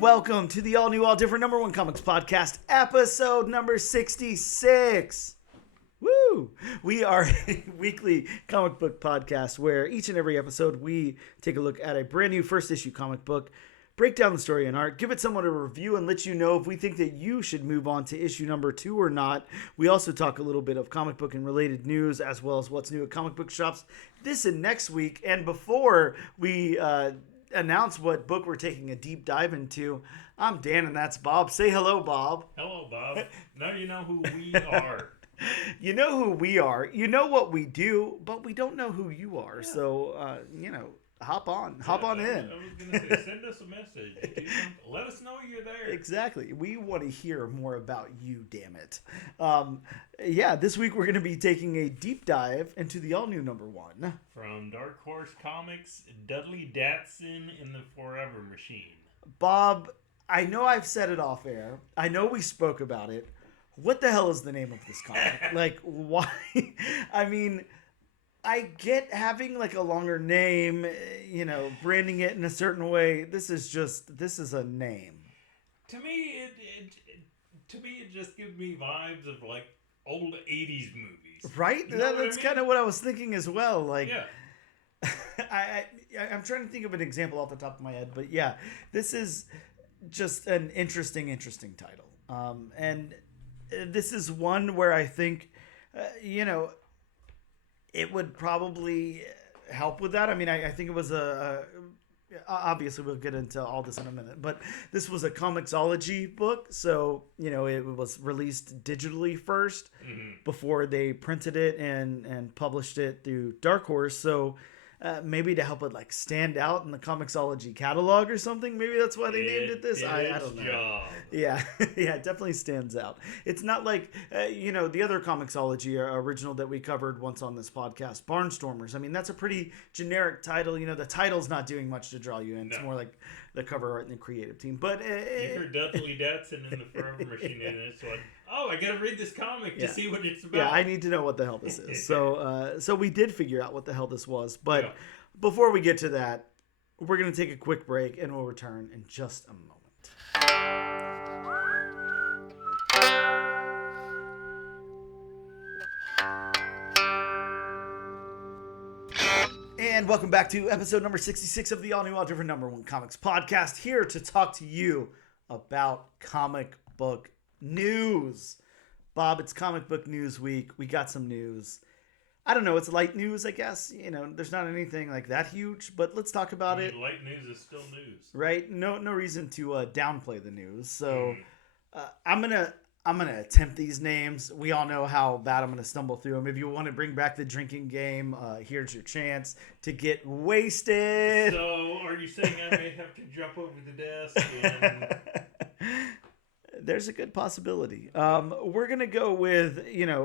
Welcome to the all-new, all-different number one comics podcast, episode number 66. Woo! We are a weekly comic book podcast where each and every episode we take a look at a brand new first issue comic book, break down the story and art, give it somewhat a review, and let you know if we think that you should move on to issue number 2 or not. We also talk a little bit of comic book and related news, as well as what's new at comic book shops this and next week. And before we announce what book we're taking a deep dive into, I'm Dan and that's Bob. Say hello, Bob. Hello, Bob. Now you know who we are. You know who we are. You know what we do, but we don't know who you are. Yeah. So, hop on in. I was going to say, send us a message. Let us know you're there. Exactly. We want to hear more about you, damn it. This week we're going to be taking a deep dive into the all-new number 1. From Dark Horse Comics, Dudley Datson in the Forever Machine. Bob, I know I've said it off air. I know we spoke about it. What the hell is the name of this comic? Like, why? I mean, I get having like a longer name, branding it in a certain way. This is a name. To me, it just gives me vibes of like old 80s movies. Right? That's kind of what I was thinking as well. Like, yeah. I'm trying to think of an example off the top of my head, but yeah, this is just an interesting title. And this is one where I think, it would probably help with that. I mean, I think it was obviously we'll get into all this in a minute, but this was a comiXology book. So, it was released digitally first before they printed it and published it through Dark Horse. So maybe to help it like stand out in the comiXology catalog or something. Maybe that's why they named it this. I don't know. Job. Yeah, yeah, it definitely stands out. It's not like, the other comiXology original that we covered once on this podcast, Barnstormers. I mean, that's a pretty generic title. The title's not doing much to draw you in. It's more like the cover art and the creative team. But you heard Dudley Datson in the Forever Machine, and it's like, I got to read this comic to see what it's about. Yeah, I need to know what the hell this is. So we did figure out what the hell this was. But before we get to that, we're going to take a quick break, and we'll return in just a moment. And welcome back to episode number 66 of the all-new, all-different number one comics podcast, here to talk to you about comic book news. Bob, it's comic book news week. We got some news. I don't know. It's light news, I guess. There's not anything like that huge, but let's talk about it. Light news is still news, right? No reason to downplay the news. So I'm gonna attempt these names. We all know how bad I'm gonna stumble through them. If you want to bring back the drinking game, here's your chance to get wasted. So, are you saying I may have to jump over the desk? And... There's a good possibility. We're going to go with,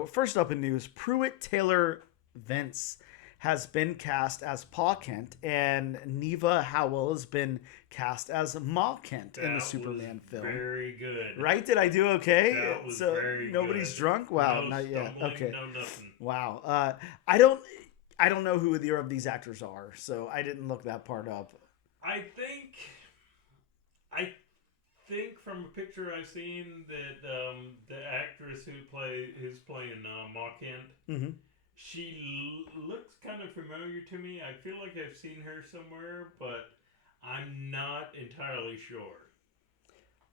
first up in news, Pruitt Taylor Vince has been cast as Pa Kent, and Neva Howell has been cast as Ma Kent in the Superman film. Very good. Right? Did I do okay? That was very nobody's good. drunk? Wow, no not yet. Okay. No nothing. Wow. I don't know who either of these actors are, so I didn't look that part up. I think from a picture I've seen that the actress who's playing Ma Kent, she looks kind of familiar to me. I feel like I've seen her somewhere, but I'm not entirely sure.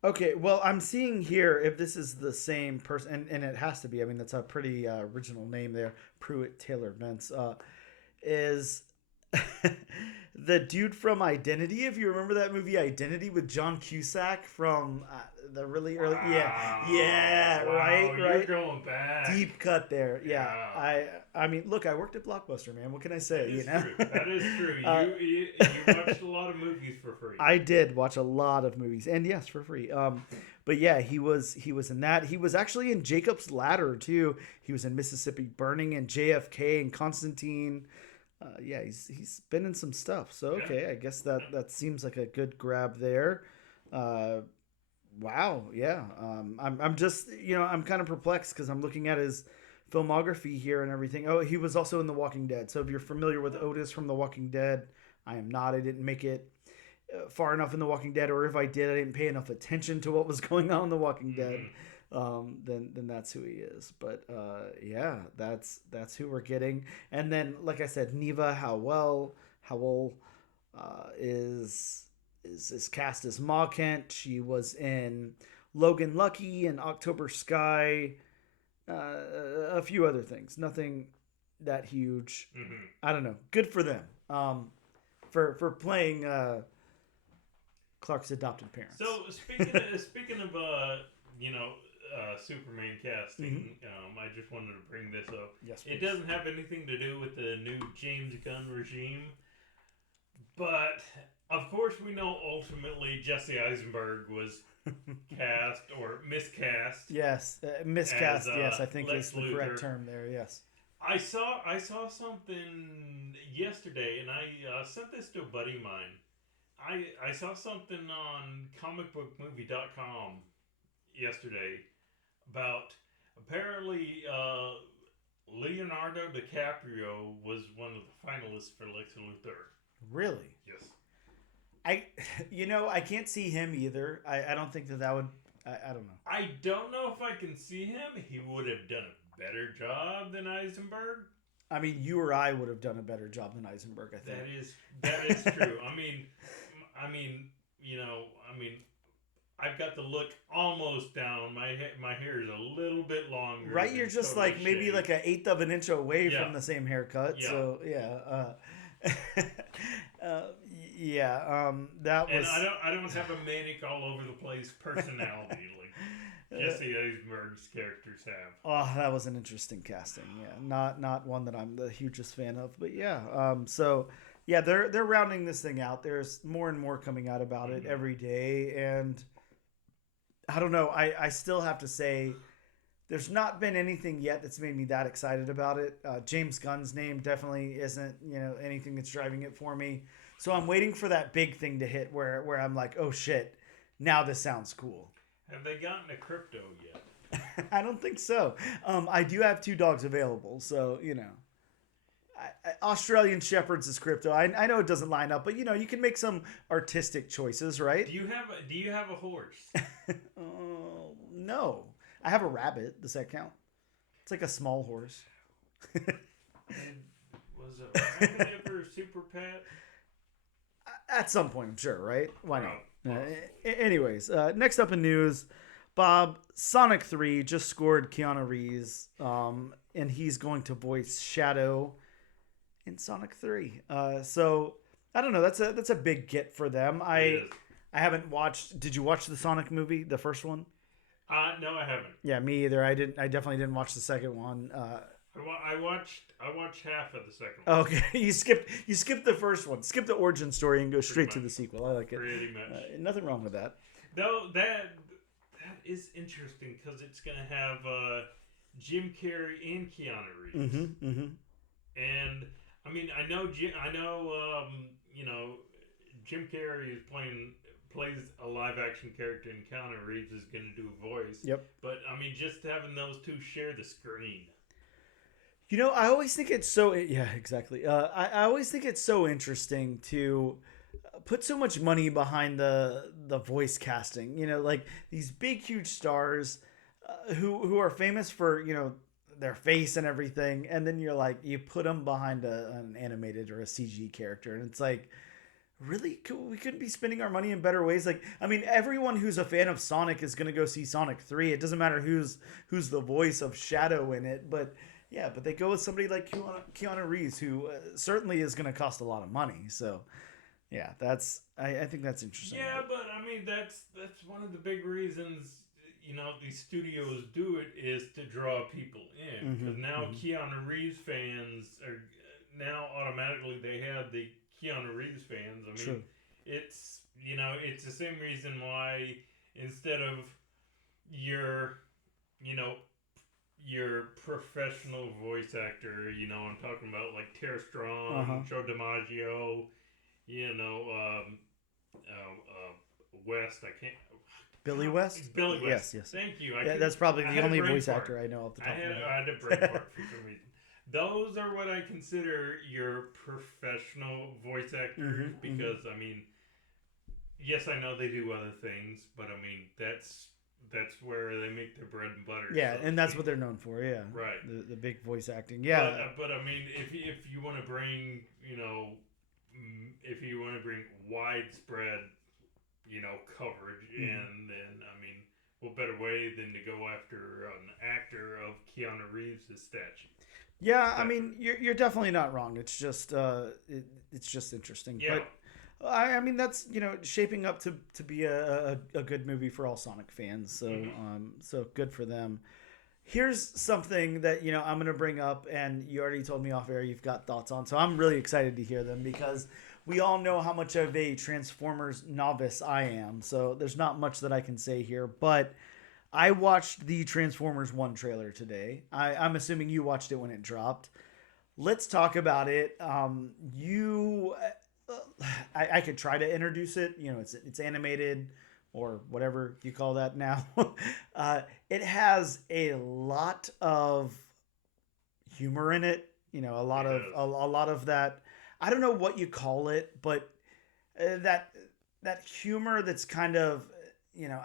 Okay, well, I'm seeing here if this is the same person, and it has to be. I mean, that's a pretty original name there, Pruitt Taylor Vince, is... the dude from Identity, if you remember that movie Identity with John Cusack from the really early... Yeah, wow, right? You're going back. Deep cut there. Yeah. I mean, look, I worked at Blockbuster, man. What can I say? That is true. You watched a lot of movies for free. I did watch a lot of movies, and yes, for free. But yeah, he was in that. He was actually in Jacob's Ladder, too. He was in Mississippi Burning and JFK and Constantine. He's been in some stuff. So, okay, I guess that seems like a good grab there. Wow, yeah. I'm just, I'm kind of perplexed because I'm looking at his filmography here and everything. Oh, he was also in The Walking Dead. So if you're familiar with Otis from The Walking Dead, I am not. I didn't make it. far enough in The Walking Dead, or if I did, I didn't pay enough attention to what was going on in The Walking Dead. Then that's who he is. But yeah, that's who we're getting. And then, like I said, Neva Howell is cast as Ma Kent. She was in Logan Lucky and October Sky, a few other things. Nothing that huge. I don't know. Good for them. For playing Clark's adopted parents. So speaking of Superman casting, I just wanted to bring this up. Yes, it doesn't have anything to do with the new James Gunn regime, but of course we know ultimately Jesse Eisenberg was cast or miscast. Yes, miscast. Yes, I think Lex is the Luthor. correct term there. Yes. I saw something yesterday, and I sent this to a buddy of mine. I saw something on comicbookmovie.com yesterday about apparently Leonardo DiCaprio was one of the finalists for Lex Luthor. Really? Yes. I can't see him either. I don't think that would. I don't know. I don't know if I can see him. He would have done a better job than Eisenberg. I mean, you or I would have done a better job than Eisenberg, I think. That is true. I mean, I've got the look almost down. My hair is a little bit longer. Right, you're just totally like maybe shaved. like an eighth of an inch away from the same haircut. Yeah. So yeah, that was. And I don't have a manic all over the place personality like Jesse Eisenberg's characters have. Oh, that was an interesting casting. Yeah, not one that I'm the hugest fan of, but yeah. So yeah, they're rounding this thing out. There's more and more coming out about it every day, and I don't know. I still have to say, there's not been anything yet that's made me that excited about it. James Gunn's name definitely isn't anything that's driving it for me. So I'm waiting for that big thing to hit where I'm like, oh shit, now this sounds cool. Have they gotten to crypto yet? I don't think so. I do have 2 dogs available, so Australian Shepherds is crypto. I know it doesn't line up, but you can make some artistic choices, right? Do you have a horse? No, I have a rabbit. Does that count? It's like a small horse. Was a rabbit ever a super pet? At some point, I'm sure, right? Why not? Oh. Anyways, next up in news, Bob, Sonic 3 just scored Keanu Reeves, and he's going to voice Shadow in Sonic 3. So I don't know. That's a big get for them. I haven't watched. Did you watch the Sonic movie, the first one? No, I haven't. Yeah, me either. I definitely didn't watch the second one. I watched half of the second one. Okay, you skipped the first one. Skip the origin story and go straight to the sequel. I like it. Pretty much. Nothing wrong with that. Though that is interesting because it's gonna have Jim Carrey and Keanu Reeves. And I mean, I know Jim Carrey plays a live action character, and Keanu Reeves is gonna do a voice. Yep. But I mean, just having those two share the screen. I always think it's so. Yeah, exactly. I always think it's so interesting to put so much money behind the voice casting. Like these big, huge stars who are famous for their face and everything, and then you put them behind an animated or a CG character, and it's like, really, we couldn't be spending our money in better ways. Like, I mean, everyone who's a fan of Sonic is gonna go see Sonic 3. It doesn't matter who's the voice of Shadow in it, but. Yeah, but they go with somebody like Keanu Reeves, who certainly is going to cost a lot of money. So, yeah, I think that's interesting. Yeah, but I mean that's one of the big reasons these studios do it is to draw people in. Because now Keanu Reeves fans are now automatically they have the Keanu Reeves fans. I mean, True. It's it's the same reason why instead of your professional voice actor, I'm talking about like Tara Strong, Joe DiMaggio, West. I can't. Billy West. Billy West. Yes. Thank you. That's probably the only voice actor I know off the top of my head. I had a brain fart for some reason. Those are what I consider your professional voice actors because I mean, yes, I know they do other things, but I mean that's where they make their bread and butter. Yeah, so and that's what they're known for. Yeah, right. The big voice acting. Yeah, But I mean, if you want to bring, if you want to bring widespread, coverage, and then I mean, what better way than to go after an actor of Keanu Reeves' stature? yeah. I mean, you're definitely not wrong. It's just it's just interesting. Yeah. But I mean, that's shaping up to be a good movie for all Sonic fans. So so good for them. Here's something that I'm going to bring up, and you already told me off air you've got thoughts on. So I'm really excited to hear them because we all know how much of a Transformers novice I am. So there's not much that I can say here, but I watched the Transformers 1 trailer today. I'm assuming you watched it when it dropped. Let's talk about it. I could try to introduce it. It's animated or whatever you call that now. It has a lot of humor in it. A lot of that. I don't know what you call it, but that humor that's kind of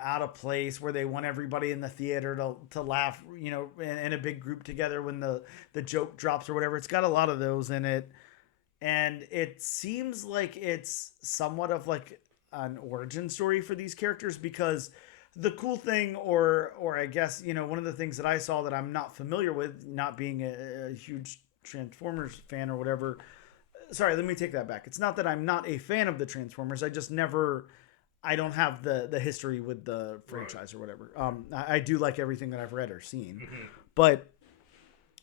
out of place, where they want everybody in the theater to laugh, in a big group together when the joke drops or whatever. It's got a lot of those in it. And it seems like it's somewhat of like an origin story for these characters, because the cool thing, or I guess, one of the things that I saw that I'm not familiar with, not being a huge Transformers fan or whatever. Sorry, let me take that back. It's not that I'm not a fan of the Transformers. I don't have the history with the franchise or whatever. I do like everything that I've read or seen. But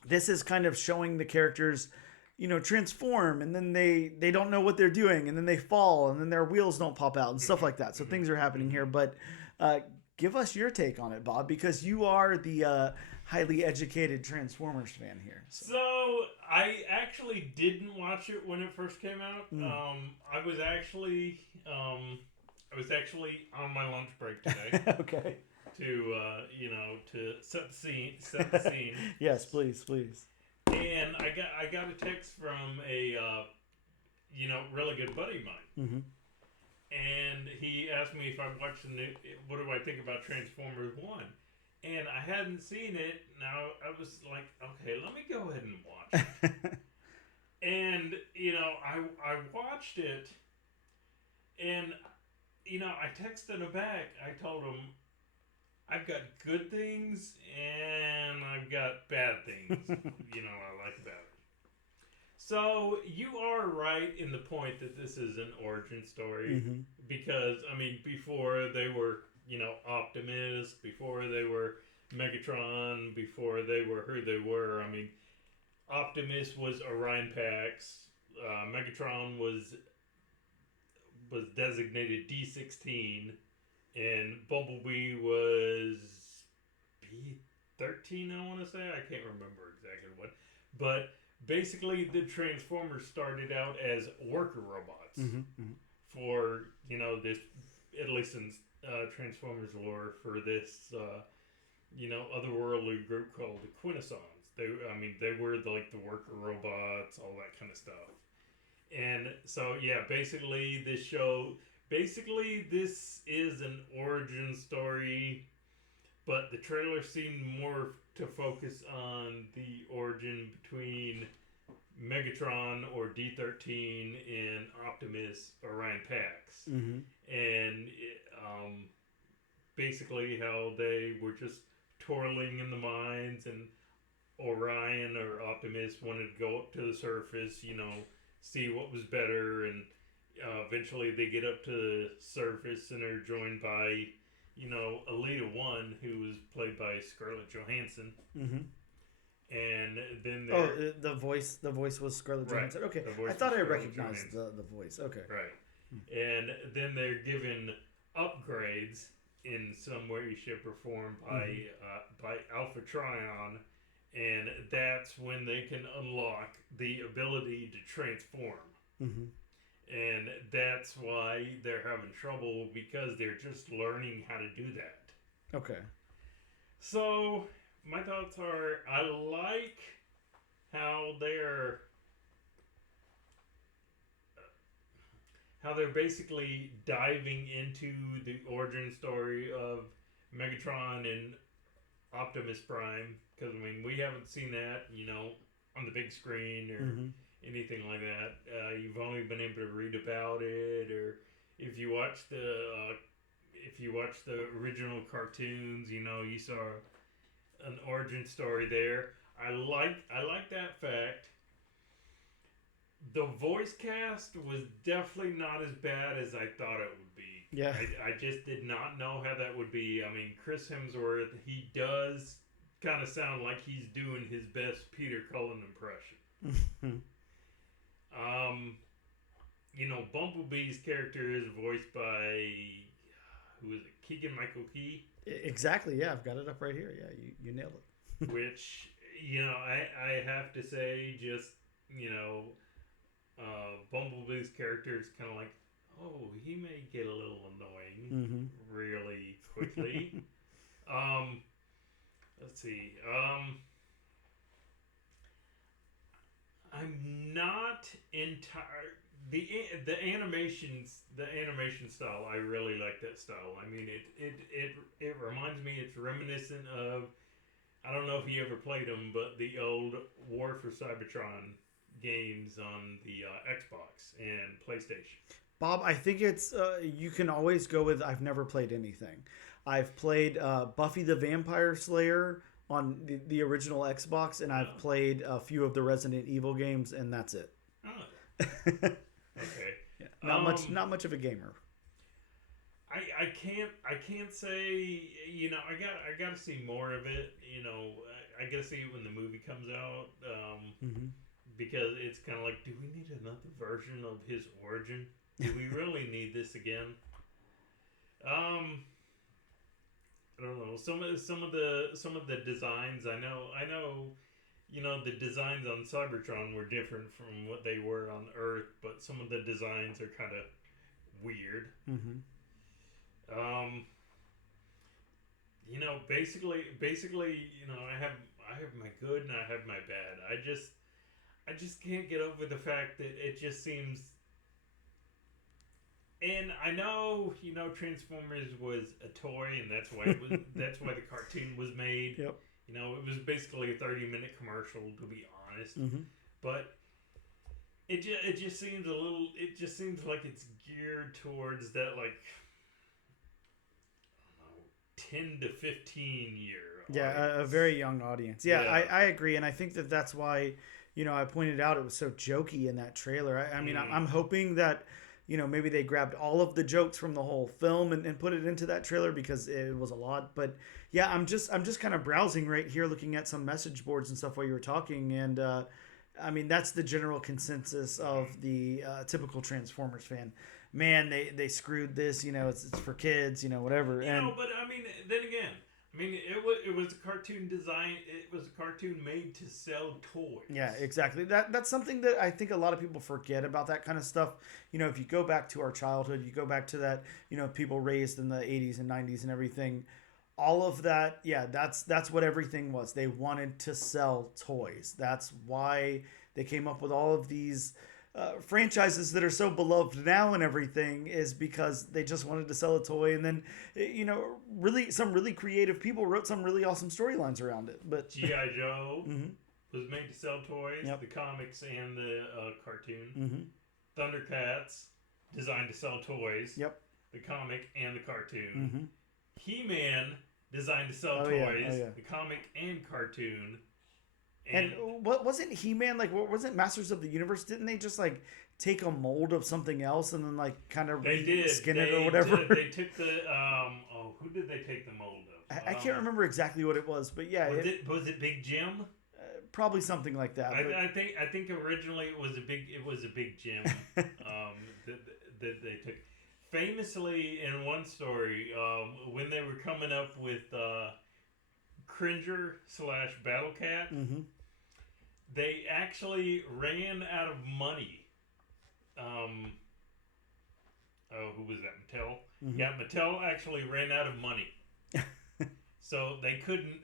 this is kind of showing the characters transform, and then they don't know what they're doing, and then they fall, and then their wheels don't pop out and stuff like that. So things are happening here. But give us your take on it, Bob, because you are the highly educated Transformers fan here. So I actually didn't watch it when it first came out. I was actually on my lunch break today. Okay. To set the scene. Yes, please. And I got a text from a really good buddy of mine, and he asked me if I watched the new. What do I think about Transformers 1? And I hadn't seen it. Now I was like, okay, let me go ahead and watch it. And I watched it, and I texted him back. I told him, I've got good things and I've got bad things, I like about it. So you are right in the point that this is an origin story, because, I mean, before they were, Optimus, before they were Megatron, before they were who they were, I mean, Optimus was Orion Pax, Megatron was designated D16, and Bumblebee was B13, I want to say. I can't remember exactly what. But basically, the Transformers started out as worker robots for, this, at least in Transformers lore, for this, otherworldly group called the Quintessons. They were like the worker robots, all that kind of stuff. And so, yeah, basically this is an origin story, but the trailer seemed more to focus on the origin between Megatron or D13 and Optimus Orion Pax. And basically how they were just twirling in the mines, and Orion or Optimus wanted to go up to the surface, see what was better, and eventually they get up to the surface and are joined by, Elita 1, who was played by Scarlett Johansson. And then the voice was Scarlett Johansson. Right. Okay, I thought I recognized the voice. Okay, right. And then they're given upgrades in some way, shape, or form by Alpha Trion, and that's when they can unlock the ability to transform. And that's why they're having trouble, because they're just learning how to do that. Okay. So my thoughts are, I like how they're basically diving into the origin story of Megatron and Optimus Prime, because I mean we haven't seen that, on the big screen or anything like that. You've only been able to read about it, or if you watch the original cartoons, you saw an origin story there. I like that fact. The voice cast was definitely not as bad as I thought it would be. Yeah. I just did not know how that would be. I mean, Chris Hemsworth, he does kind of sound like he's doing his best Peter Cullen impression. Bumblebee's character is voiced by, who is it? Keegan-Michael Key? Exactly, yeah. I've got it up right here. Yeah, you nailed it. Which, I have to say, just, Bumblebee's character is kind of like, oh, he may get a little annoying really quickly. Let's see. I'm not entire. The animation style, I really like that style. I mean, it reminds me. It's reminiscent of. I don't know if you ever played them, but the old War for Cybertron games on the Xbox and PlayStation. Bob, I think it's you can always go with I've never played anything. I've played Buffy the Vampire Slayer on the original Xbox, and I've played a few of the Resident Evil games, and that's it. Oh. Okay. Yeah, not much of a gamer. I can't say, I gotta see more of it. I gotta see it when the movie comes out. Because it's kind of like, do we need another version of his origin? Do we really need this again? I don't know. Some of the designs I know. The designs on Cybertron were different from what they were on Earth, but some of the designs are kind of weird. Basically, I have my good and I have my bad. I just can't get over the fact that it just seems. And I know, Transformers was a toy, and that's why that's why the cartoon was made. Yep. It was basically a 30-minute commercial, to be honest. But it just seems a little. It just seems like it's geared towards that, like, I don't know, 10 to 15 year. Yeah, a very young audience. Yeah. I agree, and I think that's why. I pointed out it was so jokey in that trailer. I mean, I'm hoping that, maybe they grabbed all of the jokes from the whole film and put it into that trailer, because it was a lot. But yeah, I'm just kind of browsing right here, looking at some message boards and stuff while you were talking. And I mean, that's the general consensus of the typical Transformers fan. Man, they screwed this. It's for kids. Whatever. But I mean, then again. It was a cartoon design. It was a cartoon made to sell toys. Yeah, exactly. That's something that I think a lot of people forget about that kind of stuff. If you go back to our childhood, you go back to that, people raised in the 80s and 90s and everything, all of that, yeah, that's what everything was. They wanted to sell toys. That's why they came up with all of these franchises that are so beloved now and everything, is because they just wanted to sell a toy. And then, really some really creative people wrote some really awesome storylines around it. But G.I. Joe was made to sell toys, Yep. the comics and the cartoon. Thundercats, designed to sell toys, Yep. the comic and the cartoon. He-Man, designed to sell toys, yeah. the comic and cartoon. And what wasn't He-Man, like, what wasn't Masters of the Universe? Didn't they just like take a mold of something else and then like kind of skin it or whatever? They took the who did they take the mold of? I can't remember exactly what it was, but yeah, was it Big Jim? Probably something like that. I think originally it was a Big Jim that they took. Famously, in one story, when they were coming up with Cringer / Battlecat, they actually ran out of money. Who was that? Mattel. Yeah, Mattel actually ran out of money, so they couldn't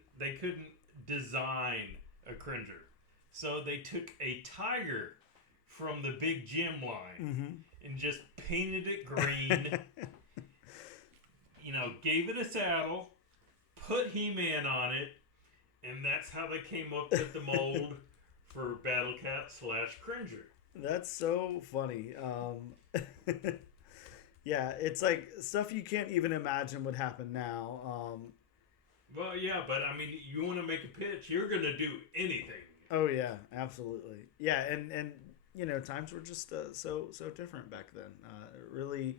design a Cringer. So they took a tiger from the Big Jim line and just painted it green, gave it a saddle, put He-Man on it, and that's how they came up with the mold for Battle Cat / Cringer. That's so funny. Yeah, it's like stuff you can't even imagine would happen now. Well, yeah, but I mean, you want to make a pitch, you're going to do anything. Oh yeah, absolutely. Yeah, and times were just so different back then. Really,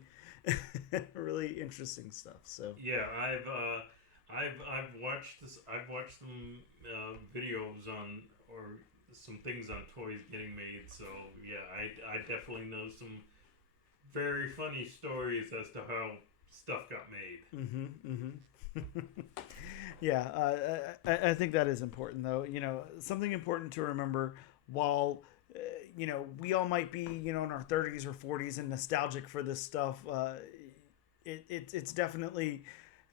really interesting stuff. So yeah, I've watched this. I've watched some videos on or some things on toys getting made. So yeah, I definitely know some very funny stories as to how stuff got made. Yeah, I think that is important, though. Something important to remember while, we all might be, in our 30s or 40s and nostalgic for this stuff. It's definitely,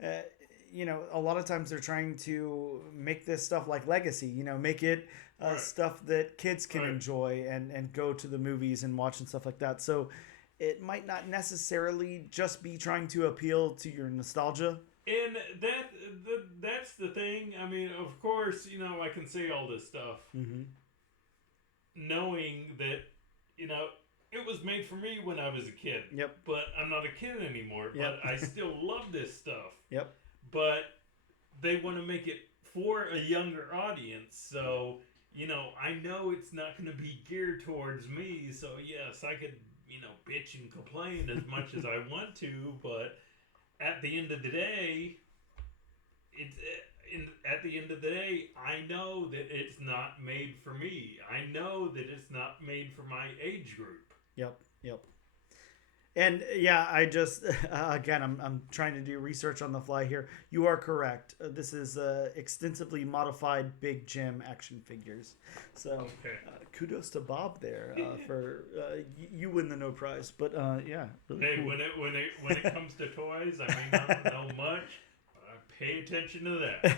a lot of times they're trying to make this stuff like legacy, make it Right. stuff that kids can Right. enjoy and go to the movies and watch and stuff like that. So it might not necessarily just be trying to appeal to your nostalgia. And that's the thing. I mean, of course, I can say all this stuff, knowing that, it was made for me when I was a kid. Yep. But I'm not a kid anymore. Yep. But I still love this stuff. Yep. But they want to make it for a younger audience. So, I know it's not going to be geared towards me. So, yes, I could, bitch and complain as much as I want to. But at the end of the day, at the end of the day, I know that it's not made for me. I know that it's not made for my age group. Yep. And yeah, I just again, I'm trying to do research on the fly here. You are correct. This is extensively modified Big Jim action figures. So Okay. Kudos to Bob there for you win the no prize. But yeah, really Hey, cool. when it comes to toys, I may not know much, but I pay attention to that.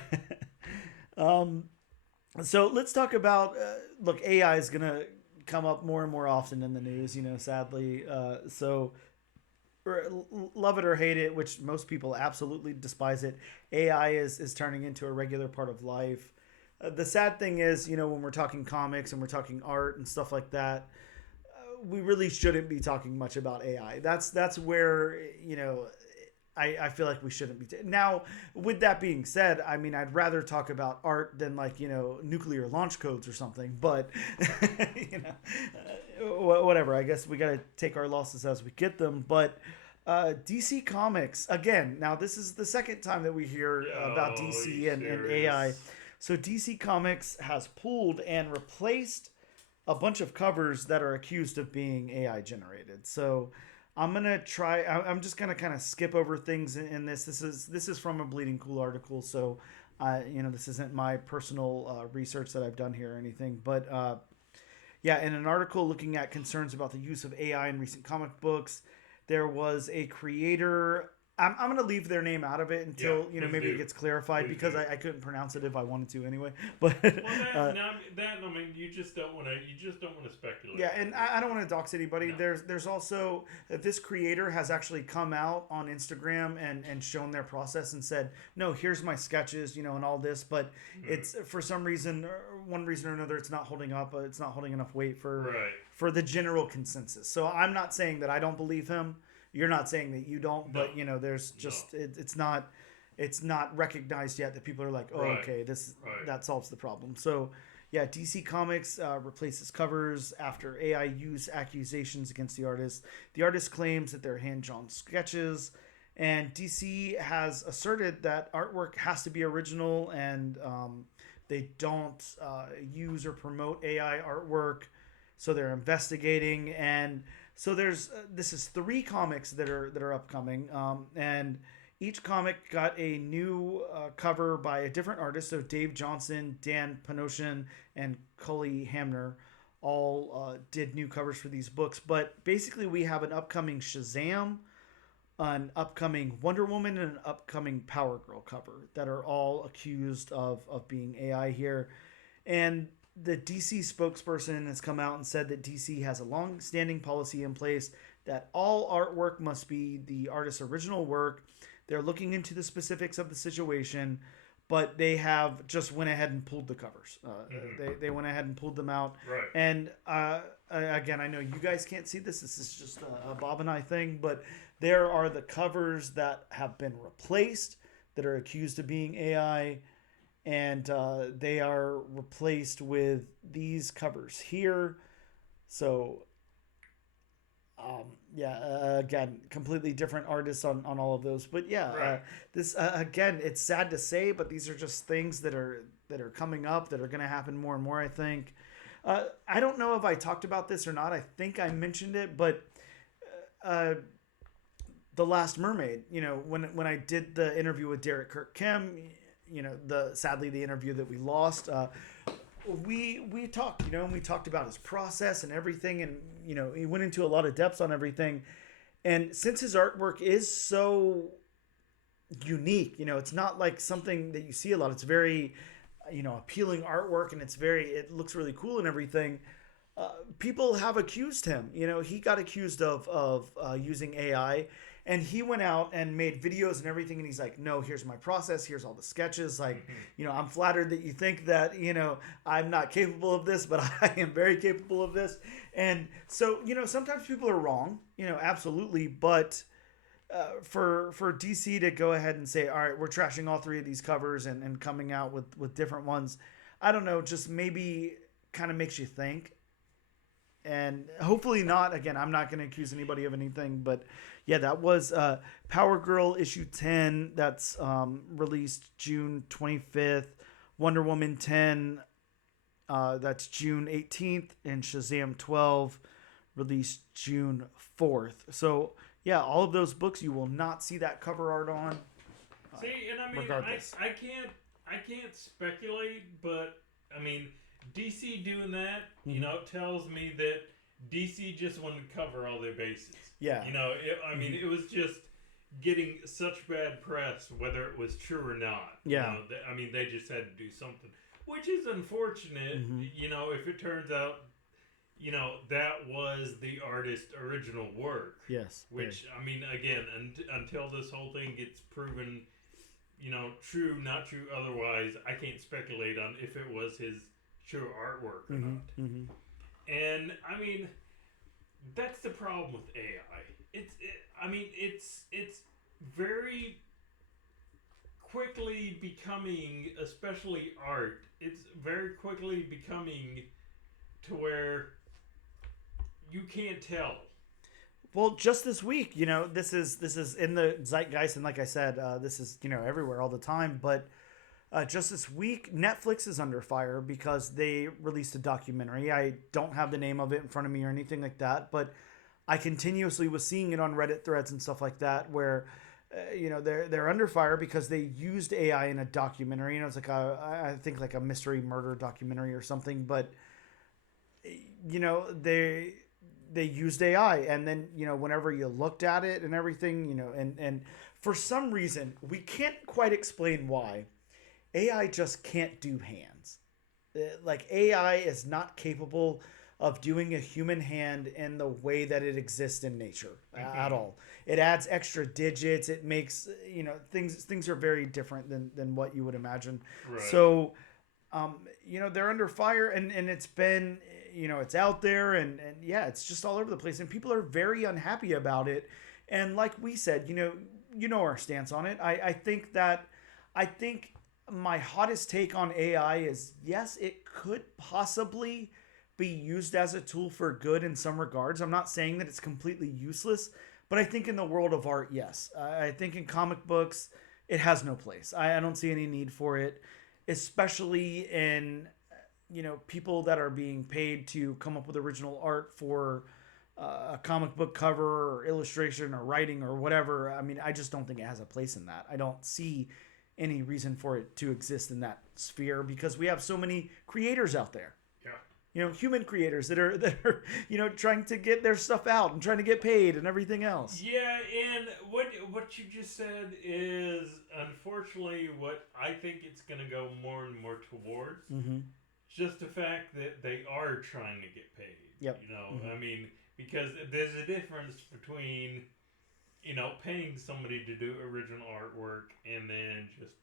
So let's talk about look, AI is gonna come up more and more often in the news, sadly. So love it or hate it, which most people absolutely despise it, AI is turning into a regular part of life. The sad thing is, when we're talking comics and we're talking art and stuff like that, we really shouldn't be talking much about AI. That's where, I feel like we shouldn't be. Now, with that being said, I mean, I'd rather talk about art than nuclear launch codes or something. But whatever. I guess we got to take our losses as we get them. But DC Comics again. Now, this is the second time that we hear about DC and AI. So DC Comics has pulled and replaced a bunch of covers that are accused of being AI generated. So I'm just gonna kind of skip over things in this. This is from a Bleeding Cool article, so this isn't my personal research that I've done here or anything. But in an article looking at concerns about the use of AI in recent comic books, there was a creator. I'm going to leave their name out of it until maybe it gets clarified because I couldn't pronounce it if I wanted to anyway. But I mean, you just don't want to speculate. Yeah, and I don't want to dox anybody. No. There's also this creator has actually come out on Instagram and shown their process and said, no, here's my sketches, and all this, but it's for some reason, one reason or another, it's not holding up. It's not holding enough weight for the general consensus. So I'm not saying that I don't believe him. You're not saying that you don't, but there's just it's not recognized yet that people are like, oh, okay, that solves the problem. So yeah, DC Comics replaces covers after AI use accusations against the artist. The artist claims that they're hand-drawn sketches, and DC has asserted that artwork has to be original, and they don't use or promote AI artwork. So they're investigating, and so this is 3 comics that are upcoming, and each comic got a new cover by a different artist. So Dave Johnson, Dan Panosian, and Cully Hamner all did new covers for these books. But basically, we have an upcoming Shazam, an upcoming Wonder Woman, and an upcoming Power Girl cover that are all accused of being AI here. And the DC spokesperson has come out and said that DC has a long-standing policy in place that all artwork must be the artist's original work. They're looking into the specifics of the situation, but they have just went ahead and pulled the covers. They went ahead and pulled them out. Right. And again, I know you guys can't see this. This is just a Bob and I thing, but there are the covers that have been replaced that are accused of being AI, and they are replaced with these covers here. So, again, completely different artists on all of those. But yeah, Right. this again, it's sad to say, but these are just things that are coming up that are going to happen more and more, I think. I don't know if I talked about this or not. I think I mentioned it, but The Last Mermaid, when I did the interview with Derek Kirk Kim, sadly the interview that we lost, we talked, and we talked about his process and everything, and he went into a lot of depths on everything. And since his artwork is so unique, it's not like something that you see a lot. It's very, appealing artwork, and it looks really cool and everything. People have accused him. He got accused of using AI, and he went out and made videos and everything. And he's like, no, here's my process. Here's all the sketches. Like, I'm flattered that you think that, I'm not capable of this, but I am very capable of this. And so, sometimes people are wrong, absolutely. But for DC to go ahead and say, all right, we're trashing all three of these covers and coming out with different ones, I don't know, just maybe kind of makes you think. And hopefully not. Again, I'm not going to accuse anybody of anything, but yeah, that was Power Girl issue 10. That's released June 25th. Wonder Woman 10. That's June 18th, and Shazam 12 released June 4th. So yeah, all of those books you will not see that cover art on. See, and I mean, regardless. I can't speculate, but I mean, DC doing that, tells me that DC just wanted to cover all their bases. Yeah. It was just getting such bad press, whether it was true or not. Yeah. They just had to do something, which is unfortunate. If it turns out, that was the artist's original work. Yes. Which, again, until this whole thing gets proven, true, not true, otherwise, I can't speculate on if it was his true artwork or not. And that's the problem with AI. It's very quickly becoming, especially art, it's very quickly becoming to where you can't tell. Well, just this week, this is in the zeitgeist, and like I said, this is everywhere all the time. But just this week, Netflix is under fire because they released a documentary. I don't have the name of it in front of me or anything like that, but I continuously was seeing it on Reddit threads and stuff like that, where they're under fire because they used AI in a documentary. It's like I think like a mystery murder documentary or something, but they used AI, and then whenever you looked at it and everything, and for some reason we can't quite explain why. AI just can't do hands. Like, AI is not capable of doing a human hand in the way that it exists in nature at all. It adds extra digits. It makes, things are very different than what you would imagine. Right. So, they're under fire, and it's been, it's out there, and yeah, it's just all over the place, and people are very unhappy about it. And like we said, our stance on it. I think my hottest take on AI is, yes, it could possibly be used as a tool for good in some regards. I'm not saying that it's completely useless, but I think in the world of art, yes. I think in comic books, it has no place. I don't see any need for it, especially in, people that are being paid to come up with original art for a comic book cover or illustration or writing or whatever. I just don't think it has a place in that. I don't see any reason for it to exist in that sphere because we have so many creators out there. Yeah. Human creators that are trying to get their stuff out and trying to get paid and everything else. Yeah, and what you just said is unfortunately what I think it's going to go more and more towards. Just the fact that they are trying to get paid. Yep. because there's a difference between, paying somebody to do original artwork and then just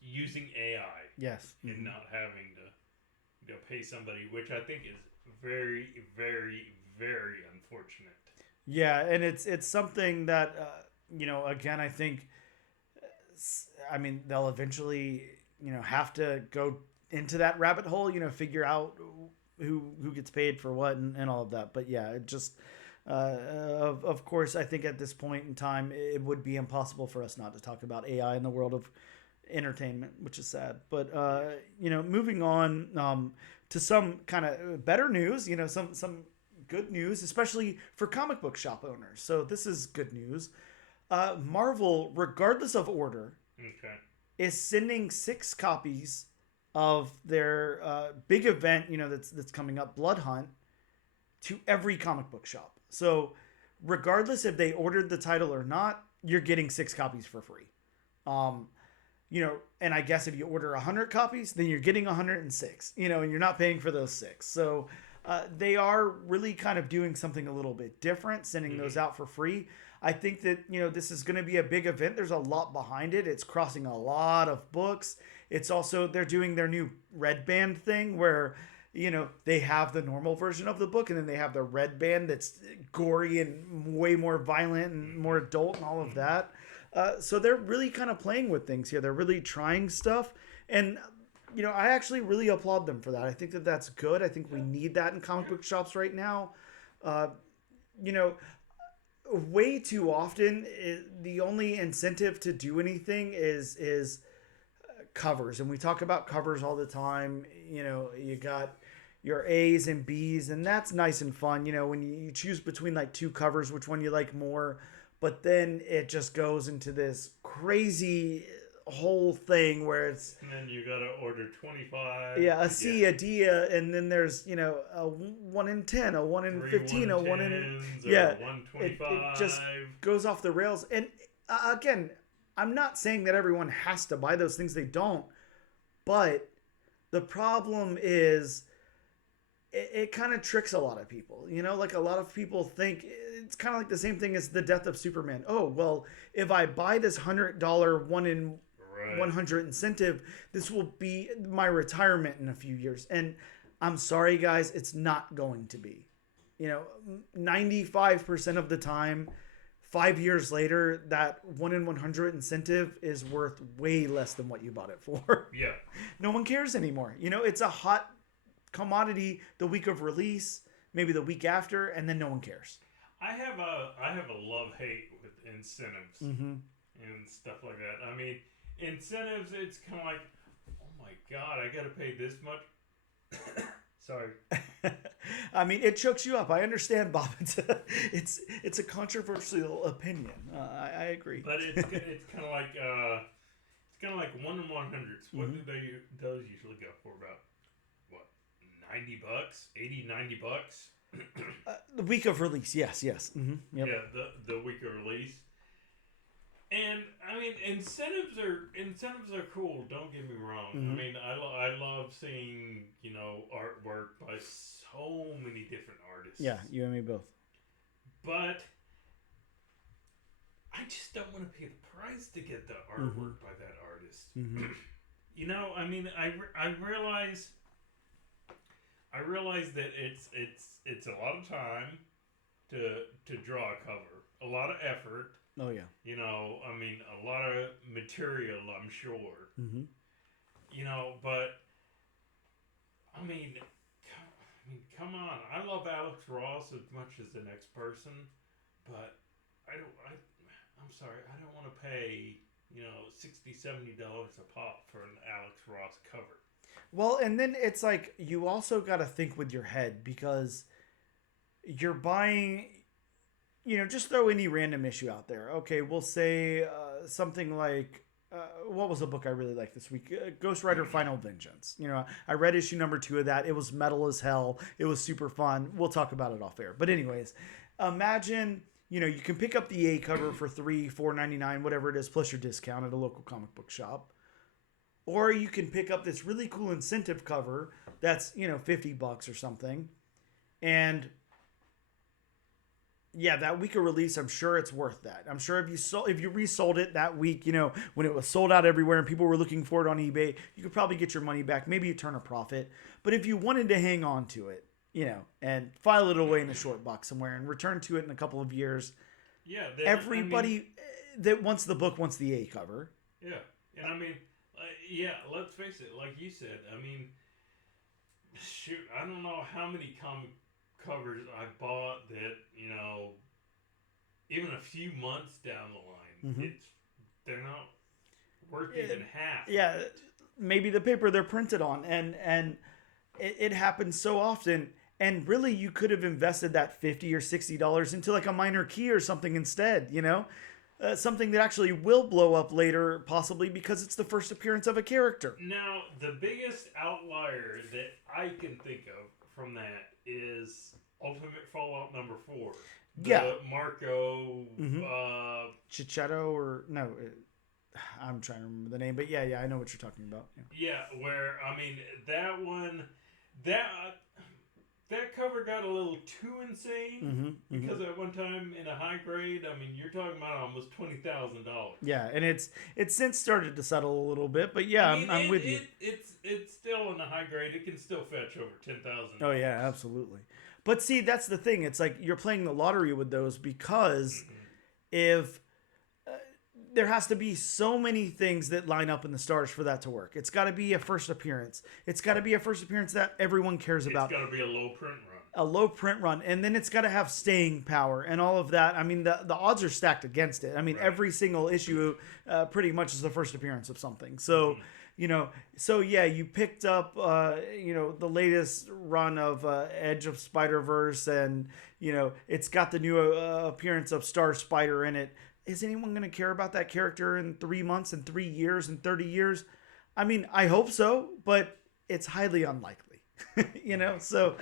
using AI. Yes. And not having to pay somebody, which I think is very, very, very unfortunate. Yeah, and it's something that again, I think, I mean, they'll eventually have to go into that rabbit hole, figure out who gets paid for what and all of that. But yeah, it just of course, I think at this point in time it would be impossible for us not to talk about AI in the world of entertainment, which is sad. But moving on to some kind of better news, some good news, especially for comic book shop owners. So this is good news. Marvel, regardless of order, Okay. is sending 6 copies of their big event, that's coming up, Blood Hunt, to every comic book shop. So regardless if they ordered the title or not, you're getting 6 copies for free. And I guess if you order 100 copies, then you're getting 106, and you're not paying for those 6. So they are really kind of doing something a little bit different, sending those out for free. I think that, this is going to be a big event. There's a lot behind it. It's crossing a lot of books. It's also, they're doing their new red band thing where, they have the normal version of the book and then they have the red band that's gory and way more violent and more adult and all of that. So they're really kind of playing with things here. They're really trying stuff. And, I actually really applaud them for that. I think that that's good. I think we need that in comic book shops right now. Way too often, the only incentive to do anything is covers. And we talk about covers all the time. You got your A's and B's, and that's nice and fun. When you choose between like 2 covers, which one you like more. But then it just goes into this crazy whole thing where it's... And then you got to order 25. Yeah, a C, a D, and then there's, a 1 in 10, a 1 in 15, a 1 in... Yeah, 125. It just goes off the rails. And again, I'm not saying that everyone has to buy those things. They don't. But the problem is... It kind of tricks a lot of people, like a lot of people think it's kind of like the same thing as the death of Superman. Oh, well, if I buy this $100 1 in 100 incentive, this will be my retirement in a few years. And I'm sorry, guys, it's not going to be. 95% of the time, 5 years later, that 1 in 100 incentive is worth way less than what you bought it for. Yeah. No one cares anymore. It's a hot commodity the week of release, maybe the week after, and then no one cares. I have a love-hate with incentives and stuff like that. I mean, incentives, it's kind of like, oh my god, I gotta pay this much. Sorry. I mean, it chokes you up. I understand, Bob. It's a controversial opinion. I agree. But it's kind of like 1 in 100s. What do those usually go for? About what, $90, $80, $90? The week of release, yes. Mm-hmm. Yep. Yeah, the week of release. And I mean, incentives are cool. Don't get me wrong. I mean, I love seeing artwork by so many different artists. Yeah, you and me both. But I just don't want to pay the price to get the artwork by that artist. I mean, I realize that it's a lot of time to draw a cover, a lot of effort. Oh yeah. I mean, a lot of material, I'm sure. But I mean, come on. I love Alex Ross as much as the next person, but I'm sorry, I don't want to pay $60, $70 a pop for an Alex Ross cover. Well, and then it's like you also got to think with your head, because you're buying. Just throw any random issue out there. Okay, we'll say something like, what was a book I really liked this week? Ghost Rider Final Vengeance. I read issue number 2 of that. It was metal as hell. It was super fun. We'll talk about it off air. But anyways, imagine, you can pick up the A cover for $3-$4.99, whatever it is, plus your discount at a local comic book shop. Or you can pick up this really cool incentive cover that's, $50 or something. And yeah, that week of release, I'm sure it's worth that. I'm sure if you resold it that week, when it was sold out everywhere and people were looking for it on eBay, you could probably get your money back. Maybe you turn a profit. But if you wanted to hang on to it, and file it away in the short box somewhere and return to it in a couple of years, yeah, everybody that wants the book wants the A cover. Yeah, and I mean, yeah, let's face it. Like you said, I mean, shoot, I don't know how many comic covers I bought that even a few months down the line, they're not worth even half. Yeah, maybe the paper they're printed on, and it happens so often. And really, you could have invested that $50 or $60 into like a minor key or something instead. Something that actually will blow up later, possibly because it's the first appearance of a character. Now, the biggest outlier that I can think of from that is Ultimate Fallout number 4. The Marco... Chichetto or... No, I'm trying to remember the name. But yeah, I know what you're talking about. Yeah, where, I mean, that one... That cover got a little too insane because at one time in a high grade, I mean, you're talking about almost $20,000. Yeah, and it's since started to settle a little bit, but yeah, I'm with you. It's still in a high grade. It can still fetch over $10,000. Oh yeah, absolutely. But see, that's the thing. It's like you're playing the lottery with those because if there has to be so many things that line up in the stars for that to work. It's got to be a first appearance. It's got to be a first appearance that everyone cares about. It's got to be a low print run. A low print run. And then it's got to have staying power and all of that. I mean, the odds are stacked against it. I mean, every single issue pretty much is the first appearance of something. So, you picked up, the latest run of Edge of Spider-Verse and, it's got the new appearance of Star Spider in it. Is anyone going to care about that character in 3 months and 3 years and 30 years? I mean, I hope so, but it's highly unlikely, So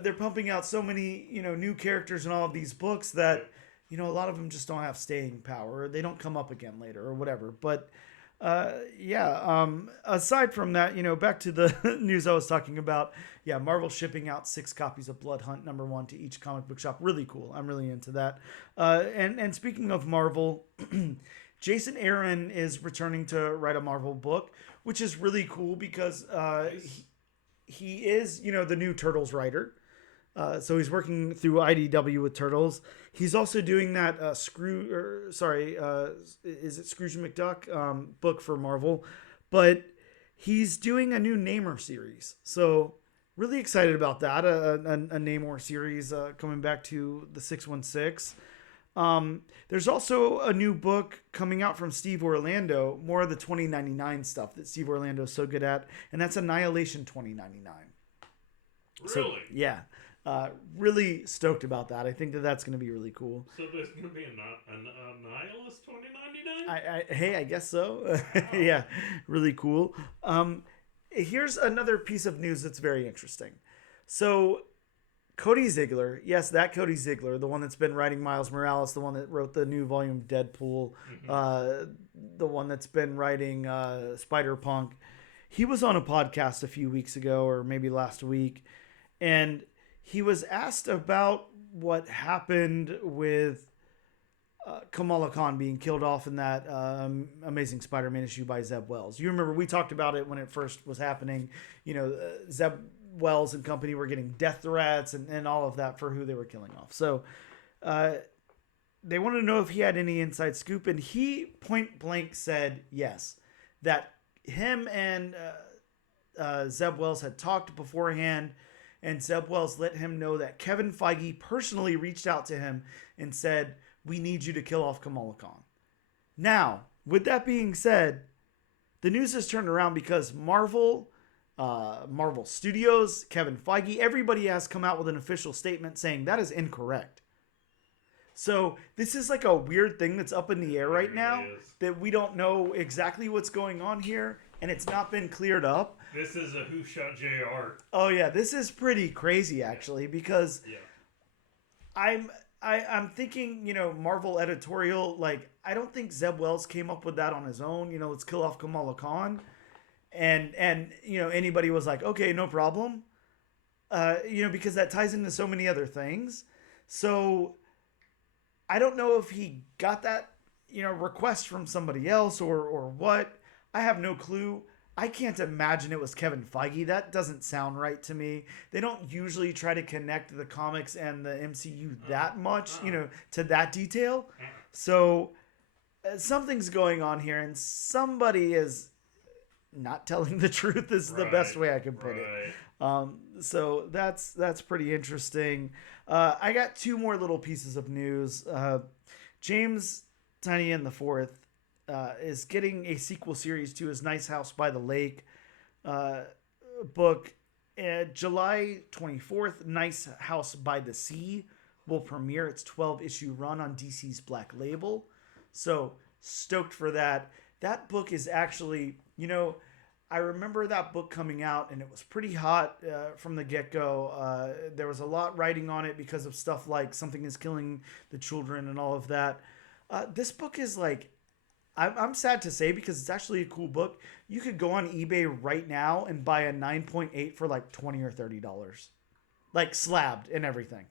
they're pumping out so many, new characters in all of these books that, a lot of them just don't have staying power. Or they don't come up again later or whatever. But aside from that, back to the news I was talking about. Yeah, Marvel shipping out 6 copies of Blood Hunt #1 to each comic book shop. Really cool. I'm really into that. And speaking of Marvel, Jason Aaron is returning to write a Marvel book, which is really cool because he is, the new Turtles writer. So he's working through IDW with Turtles. He's also doing that is it Scrooge McDuck book for Marvel, but he's doing a new Namor series. So really excited about that. A Namor series coming back to the 616. There's also a new book coming out from Steve Orlando, more of the 2099 stuff that Steve Orlando is so good at, and that's Annihilation 2099. Really? So, yeah. Really stoked about that. I think that's going to be really cool. So there's going to be an Annihilus 2099? I guess so. Wow. Yeah, really cool. Here's another piece of news that's very interesting. So Cody Ziglar, yes, that Cody Ziglar, the one that's been writing Miles Morales, the one that wrote the new volume of Deadpool, the one that's been writing Spider-Punk, he was on a podcast a few weeks ago or maybe last week, and he was asked about what happened with Kamala Khan being killed off in that Amazing Spider-Man issue by Zeb Wells. You remember we talked about it when it first was happening. Zeb Wells and company were getting death threats and all of that for who they were killing off. So they wanted to know if he had any inside scoop, and he point blank said yes, that him and Zeb Wells had talked beforehand. And Zeb Wells let him know that Kevin Feige personally reached out to him and said, "We need you to kill off Kamala Khan." Now, with that being said, the news has turned around because Marvel Studios, Kevin Feige, everybody has come out with an official statement saying that is incorrect. So this is like a weird thing that's up in the air right now that we don't know exactly what's going on here, and it's not been cleared up. This is a Who Shot JR. Oh yeah, this is pretty crazy actually because I'm thinking, Marvel editorial, like I don't think Zeb Wells came up with that on his own, let's kill off Kamala Khan. And anybody was like, okay, no problem. Because that ties into so many other things. So I don't know if he got that, request from somebody else or what. I have no clue. I can't imagine it was Kevin Feige. That doesn't sound right to me. They don't usually try to connect the comics and the MCU that much, to that detail. So something's going on here, and somebody is not telling the truth is the best way I can put it. So that's pretty interesting. I got two more little pieces of news. James Tynion the Fourth is getting a sequel series to his Nice House by the Lake book. July 24th, Nice House by the Sea will premiere its 12-issue run on DC's Black Label. So stoked for that. That book is actually, I remember that book coming out, and it was pretty hot from the get-go. There was a lot writing on it because of stuff like Something is Killing the Children and all of that. This book is like, I'm sad to say, because it's actually a cool book. You could go on eBay right now and buy a 9.8 for like $20 or $30. Like slabbed and everything.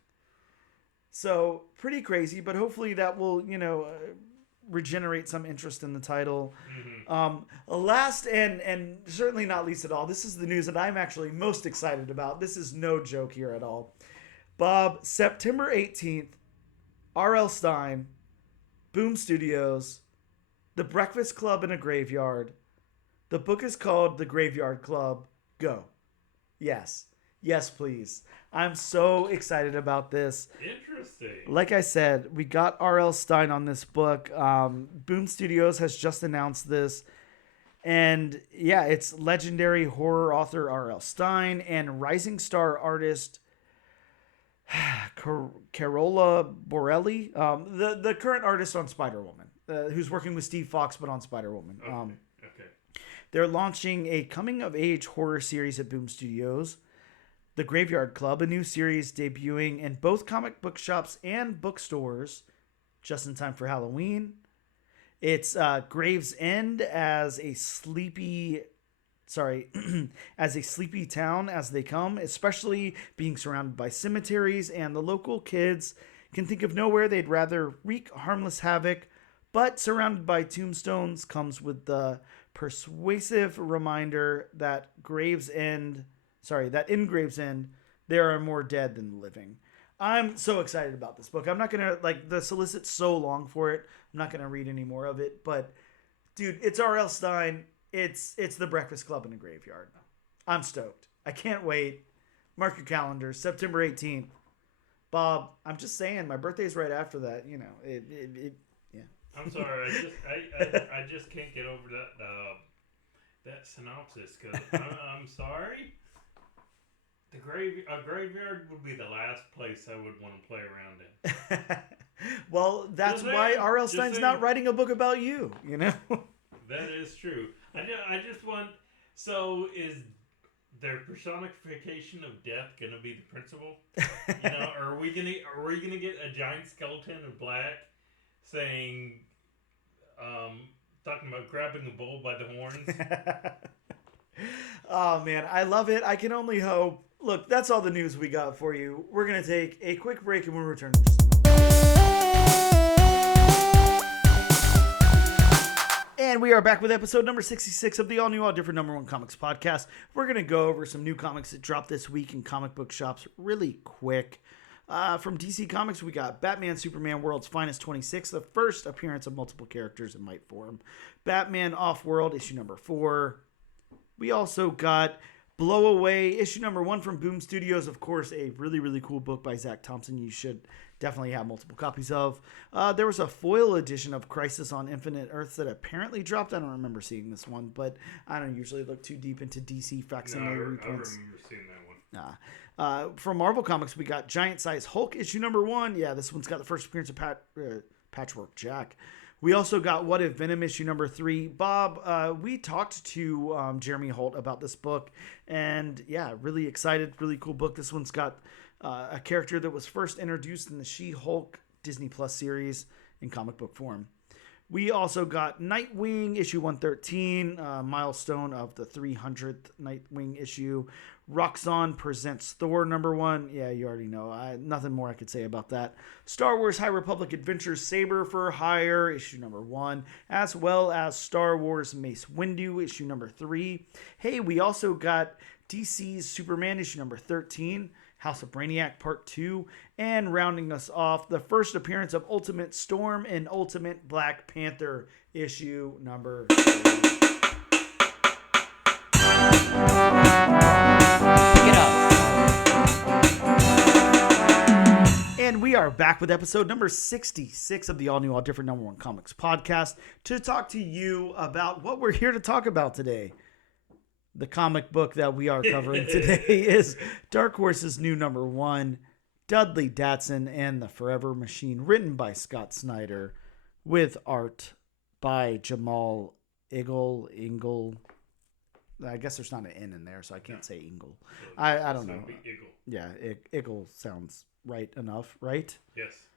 So pretty crazy, but hopefully that will, regenerate some interest in the title. Last and certainly not least at all, this is the news that I'm actually most excited about. This is no joke here at all. Bob, September 18th, R.L. Stein, Boom Studios, The Breakfast Club in a Graveyard. The book is called The Graveyard Club. Go. Yes. Yes, please. I'm so excited about this. Interesting. Like I said, we got R.L. Stein on this book. Boom Studios has just announced this. And yeah, it's legendary horror author R.L. Stein and rising star artist Carola Borelli, the current artist on Spider-Woman, who's working with Steve Fox but on Spider-Woman. Okay. They're launching a coming-of-age horror series at Boom Studios, The Graveyard Club, a new series debuting in both comic book shops and bookstores just in time for Halloween. It's Gravesend as a sleepy town as they come, especially being surrounded by cemeteries, and the local kids can think of nowhere they'd rather wreak harmless havoc, but surrounded by tombstones comes with the persuasive reminder that in Gravesend there are more dead than living. I'm so excited about this book. I'm not gonna the solicit's so long for it. I'm not gonna read any more of it, but dude, it's R.L. Stein. It's The Breakfast Club in a Graveyard. I'm stoked. I can't wait. Mark your calendars, September 18th. Bob, I'm just saying, my birthday's right after that. Yeah. I'm sorry. I just can't get over that synopsis, because I'm sorry. A graveyard would be the last place I would want to play around in. Well, that's why R.L. Stein's not writing a book about you, That is true. I just want... So, is their personification of death going to be the principal? Are we gonna get a giant skeleton in black saying, talking about grabbing the bull by the horns? Oh, man, I love it. I can only hope. Look, that's all the news we got for you. We're going to take a quick break and we'll return. And we are back with episode number 66 of the all-new, all-different number one comics podcast. We're going to go over some new comics that dropped this week in comic book shops really quick. From DC Comics, we got Batman Superman World's Finest 26, the first appearance of multiple characters in Might form. Batman Off-World, issue number 4. We also got Blow Away, issue number 1 from Boom Studios. Of course, a really, really cool book by Zach Thompson. You should definitely have multiple copies of. There was a foil edition of Crisis on Infinite Earths that apparently dropped. I don't remember seeing this one, but I don't usually look too deep into DC facsimile reprints. I remember seeing that one. From Marvel Comics, we got Giant Size Hulk, issue number 1. Yeah, this one's got the first appearance of Patchwork Jack. We also got What If Venom, issue number 3. Bob, we talked to Jeremy Holt about this book, and yeah, really excited, really cool book. This one's got a character that was first introduced in the She-Hulk Disney Plus series in comic book form. We also got Nightwing, issue 113, milestone of the 300th Nightwing issue. Roxxon presents Thor #1. Yeah, you already know. Nothing more I could say about that. Star Wars High Republic Adventures Saber for Hire, issue #1, as well as Star Wars Mace Windu, issue #3. Hey, we also got DC's Superman, issue #13, House of Brainiac Part 2, and rounding us off, the first appearance of Ultimate Storm and Ultimate Black Panther, issue #3. And we are back with episode number 66 of the all new, all different #1 Comics podcast to talk to you about what we're here to talk about today. The comic book that we are covering today is Dark Horse's new #1, Dudley Datson and the Forever Machine, written by Scott Snyder, with art by Jamal Igle. I guess there's not an N in there, so I can't say Igle. I don't know. Igle. Yeah, Igle sounds right enough, right? Yes.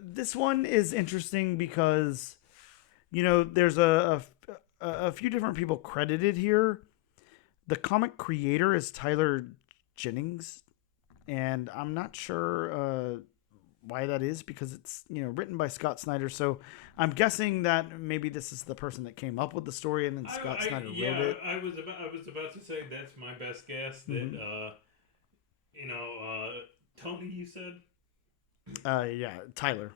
This one is interesting because, there's a few different people credited here. The comic creator is Tyler Jennings, and I'm not sure why that is, because it's written by Scott Snyder. So I'm guessing that maybe this is the person that came up with the story, and then Scott Snyder wrote it. I was about to say that's my best guess. That Tony, you said. Yeah, Tyler.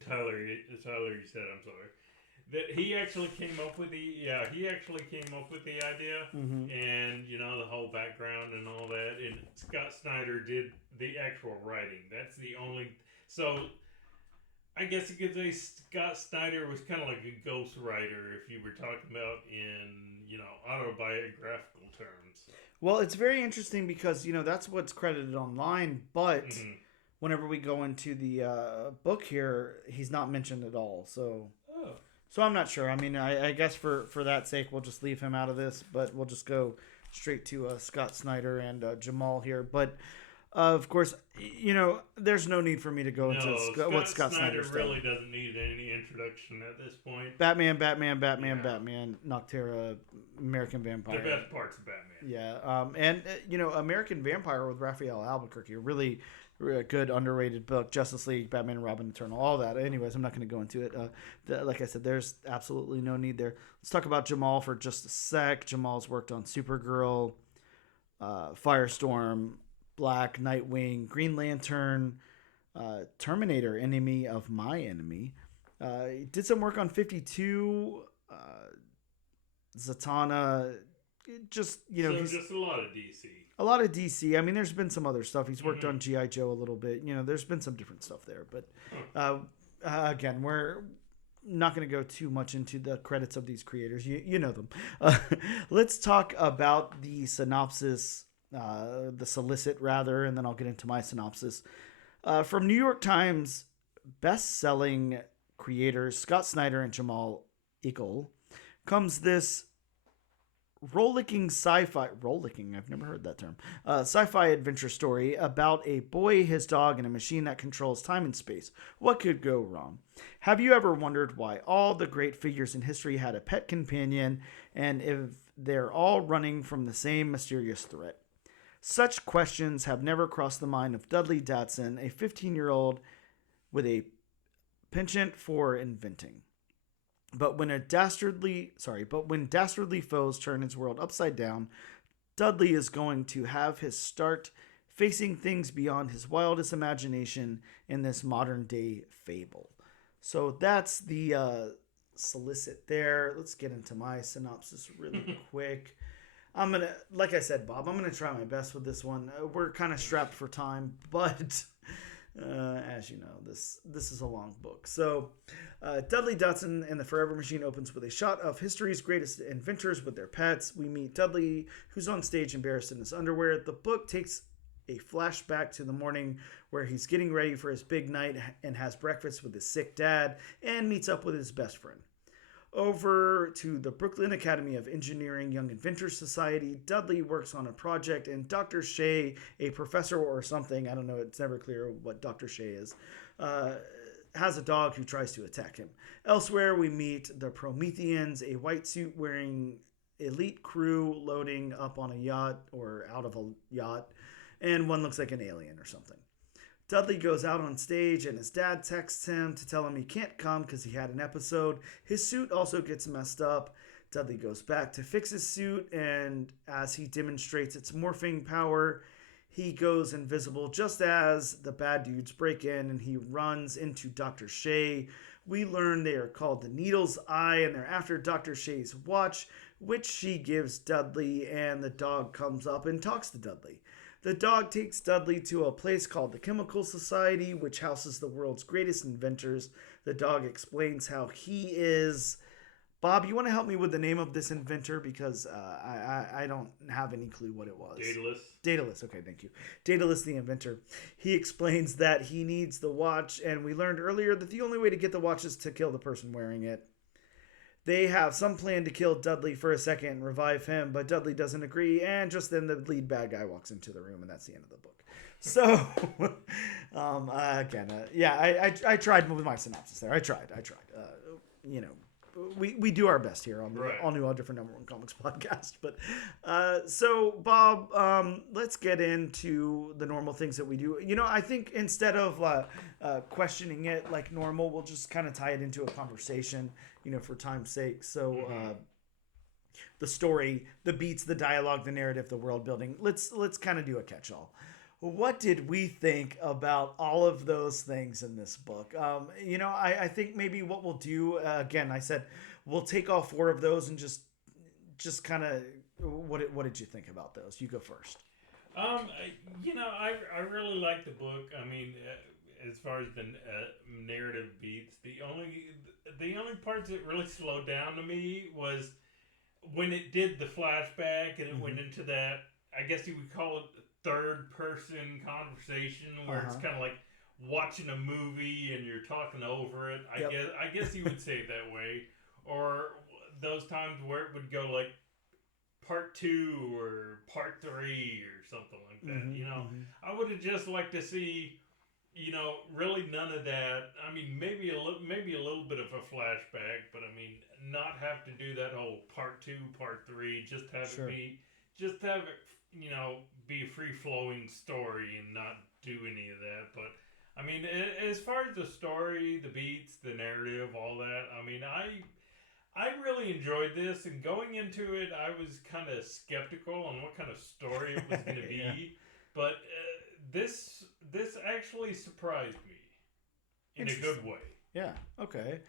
Tyler, you said. I'm sorry. That he actually came up with the idea, and the whole background and all that. And Scott Snyder did the actual writing. That's the only. So I guess you could say Scott Snyder was kind of like a ghostwriter if you were talking about in autobiographical terms. Well, it's very interesting because that's what's credited online, but whenever we go into the book here, he's not mentioned at all. So. So I'm not sure. I mean, I guess for that sake, we'll just leave him out of this, but we'll just go straight to Scott Snyder and Jamal here. But of course, there's no need for me to go into what Scott Snyder's done. Really doesn't need any introduction at this point. Batman, Noctera, American Vampire. The best parts of Batman. Yeah, and American Vampire with Raphael Albuquerque, a really good underrated book. Justice League, Batman and Robin, Eternal, all that. Anyways, I'm not going to go into it. Like I said, there's absolutely no need there. Let's talk about Jamal for just a sec. Jamal's worked on Supergirl, Firestorm, Black, Nightwing, Green Lantern, Terminator, Enemy of My Enemy. He did some work on 52, Zatanna. Just just a lot of DC. A lot of DC. I mean, there's been some other stuff. He's worked on G.I. Joe a little bit. There's been some different stuff there. But again, we're not going to go too much into the credits of these creators. You know them. Let's talk about the synopsis, the solicit rather, and then I'll get into my synopsis. From New York Times best-selling creators Scott Snyder and Jamal Igle comes this rollicking sci-fi, I've never heard that term, sci-fi adventure story about a boy, his dog, and a machine that controls time and space. What could go wrong? Have you ever wondered why all the great figures in history had a pet companion, and if they're all running from the same mysterious threat? Such questions have never crossed the mind of Dudley Datson, a 15-year-old with a penchant for inventing. But when dastardly foes turn his world upside down, Dudley is going to have his start facing things beyond his wildest imagination in this modern day fable. So that's the solicit there. Let's get into my synopsis really quick. Like I said, Bob, I'm gonna try my best with this one. We're kind of strapped for time, but as you know, this is a long book. So Dudley Datson and the Forever Machine opens with a shot of history's greatest inventors with their pets. We meet Dudley, who's on stage embarrassed in his underwear. The book takes a flashback to the morning where he's getting ready for his big night and has breakfast with his sick dad and meets up with his best friend. Over to the Brooklyn Academy of Engineering Young Inventors Society, Dudley works on a project, and Dr. Shea, a professor or something, I don't know, it's never clear what Dr. Shea is, has a dog who tries to attack him. Elsewhere, we meet the Prometheans, a white suit wearing elite crew loading up on a yacht or out of a yacht, and one looks like an alien or something. Dudley goes out on stage and his dad texts him to tell him he can't come because he had an episode. His suit also gets messed up. Dudley goes back to fix his suit, and as he demonstrates its morphing power, he goes invisible just as the bad dudes break in and he runs into Dr. Shea. We learn they are called the Needle's Eye and they're after Dr. Shea's watch, which she gives Dudley, and the dog comes up and talks to Dudley. The dog takes Dudley to a place called the Chemical Society, which houses the world's greatest inventors. The dog explains how he is... Bob, you want to help me with the name of this inventor? Because I don't have any clue what it was. Daedalus, okay, thank you. Daedalus, the inventor. He explains that he needs the watch, and we learned earlier that the only way to get the watch is to kill the person wearing it. They have some plan to kill Dudley for a second and revive him, but Dudley doesn't agree, and just then the lead bad guy walks into the room, and that's the end of the book. So, I tried with my synopsis there. I tried. We do our best here on the All New, All Different Number One Comics podcast. But so, Bob, let's get into the normal things that we do. I think instead of questioning it like normal, we'll just kind of tie it into a conversation, for time's sake. So the story, the beats, the dialogue, the narrative, the world building. Let's kind of do a catch-all. What did we think about all of those things in this book? I think maybe what we'll do, again, I said, we'll take all four of those and just kind of, what did you think about those? You go first. I really like the book. I mean, as far as the narrative beats, the only parts that really slowed down to me was when it did the flashback and it went into that, I guess you would call it third person conversation where it's kind of like watching a movie and you're talking over it. I guess you would say it that way. Or those times where it would go like part 2 or part 3 or something like that. I would have just liked to see, really none of that. I mean, maybe a little bit of a flashback, but I mean, not have to do that whole part 2, part 3. Just have it be a free-flowing story and not do any of that. But I mean, as far as the story, the beats, the narrative, all that, I mean, I really enjoyed this, and going into it, I was kind of skeptical on what kind of story it was going to be. But this actually surprised me in a good way. Yeah. Okay.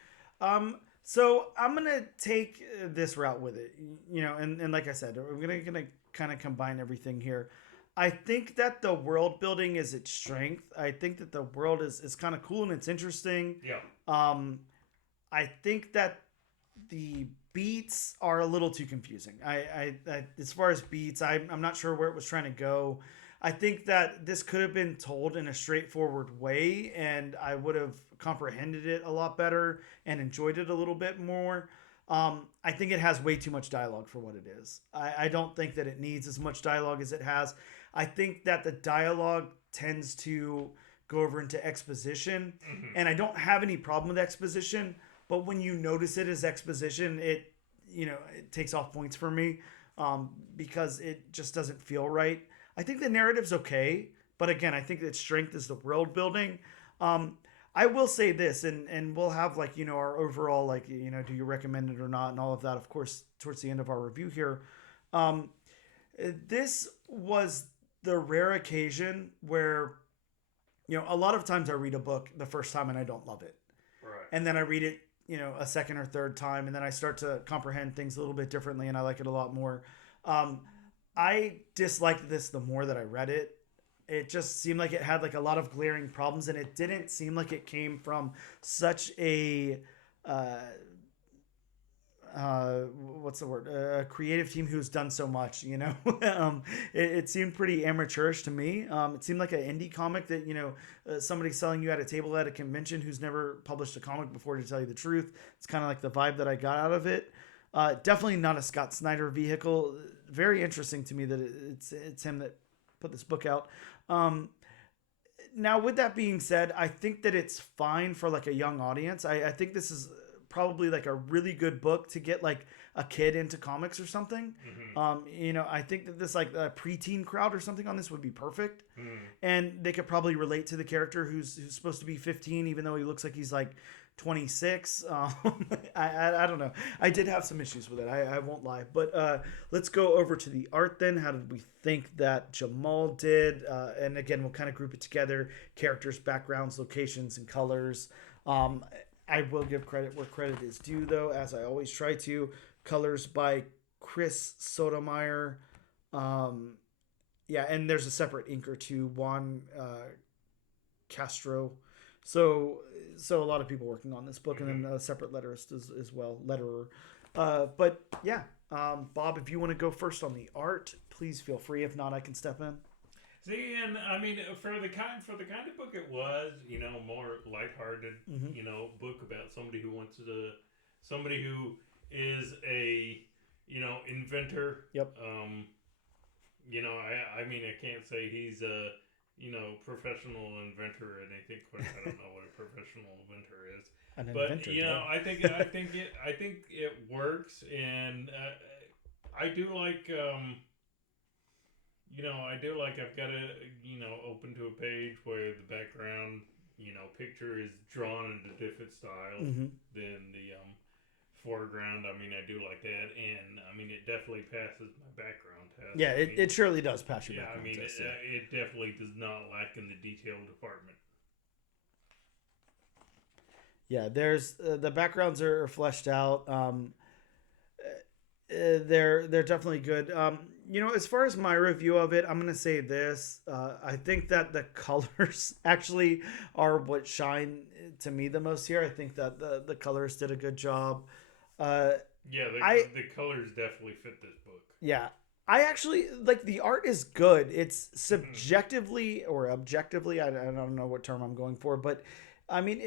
So I'm gonna take this route with it, and like I said, we're gonna kind of combine everything here. I think that the world building is its strength. I think that the world is kind of cool and it's interesting. Yeah. I think that the beats are a little too confusing. I as far as beats, I'm not sure where it was trying to go. I think that this could have been told in a straightforward way, and I would have comprehended it a lot better and enjoyed it a little bit more. I think it has way too much dialogue for what it is. I don't think that it needs as much dialogue as it has. I think that the dialogue tends to go over into exposition, and I don't have any problem with exposition, but when you notice it as exposition, it takes off points for me because it just doesn't feel right. I think the narrative's okay, but again, I think its strength is the world building. I will say this, and we'll have our overall do you recommend it or not, and all of that, of course, towards the end of our review here. This was the rare occasion where, a lot of times I read a book the first time and I don't love it, right? And then I read it, a second or third time, and then I start to comprehend things a little bit differently, and I like it a lot more. I disliked this the more that I read it. It just seemed like it had a lot of glaring problems, and it didn't seem like it came from such a what's the word? A creative team who's done so much. It seemed pretty amateurish to me. It seemed like an indie comic that somebody selling you at a table at a convention who's never published a comic before. To tell you the truth, it's kind of like the vibe that I got out of it. Definitely not a Scott Snyder vehicle. Very interesting to me that it's him that put this book out. Now, with that being said, I think that it's fine for a young audience. I think this is probably like a really good book to get like a kid into comics or something. I think that this like a preteen crowd or something on this would be perfect, and they could probably relate to the character who's supposed to be 15, even though he looks like he's like 26. I don't know. I did have some issues with it. I won't lie. But let's go over to the art then. How did we think that Jamal did? And again, we'll kind of group it together. Characters, backgrounds, locations, and colors. I will give credit where credit is due, though, as I always try to. Colors by Chris Sotomayor. And there's a separate inker too, Juan Castro. So a lot of people working on this book, and then a separate letterist as well, letterer. But yeah, Bob, if you want to go first on the art, please feel free. If not, I can step in. See, and I mean, for the kind of book it was, more lighthearted, book about somebody who somebody who is a, inventor. Yep. I mean, I can't say he's a, professional inventor or anything. Of course, I don't know what a professional inventor is. Inventor, I think it works, and I do like. I've got a, open to a page where the background, picture is drawn in a different style than the foreground. I mean, I do like that, and I mean, it definitely passes my background test. Yeah, it surely does pass your background test. It definitely does not lack in the detail department. Yeah, there's the backgrounds are fleshed out. They're definitely good. As far as my review of it, I'm gonna say this. I think that the colors actually are what shine to me the most here. I think that the colors did a good job. The colors definitely fit this book. Yeah, I actually like the art is good. It's subjectively or objectively, I don't know what term I'm going for, but I mean,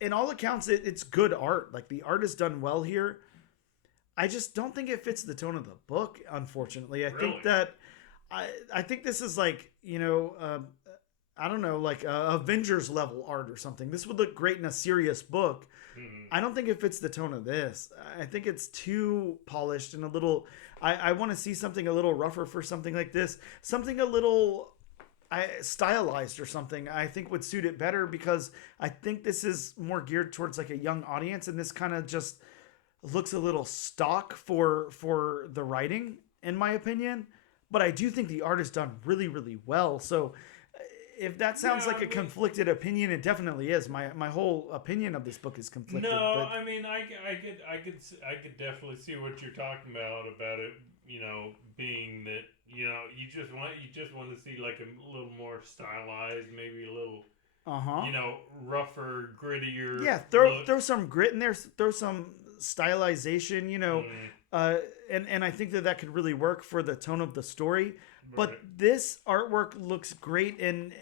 in all accounts, it's good art. Like the art is done well here. I just don't think it fits the tone of the book, unfortunately. I think that I think this is like, I don't know, like Avengers level art or something. This would look great in a serious book. I don't think it fits the tone of this. I think it's too polished and a little, I want to see something a little rougher for something like this. Something a little stylized or something I think would suit it better, because I think this is more geared towards like a young audience, and this kind of just looks a little stock for the writing, in my opinion. But I do think the art is done really, really well. So if that sounds like a conflicted opinion, it definitely is. My whole opinion of this book is conflicted. No, I mean, I could definitely see what you're talking about it, being that, you just want to see like a little more stylized, maybe a little, rougher, grittier. Yeah, throw some grit in there, throw some stylization, and I think that could really work for the tone of the story. But this artwork looks great, and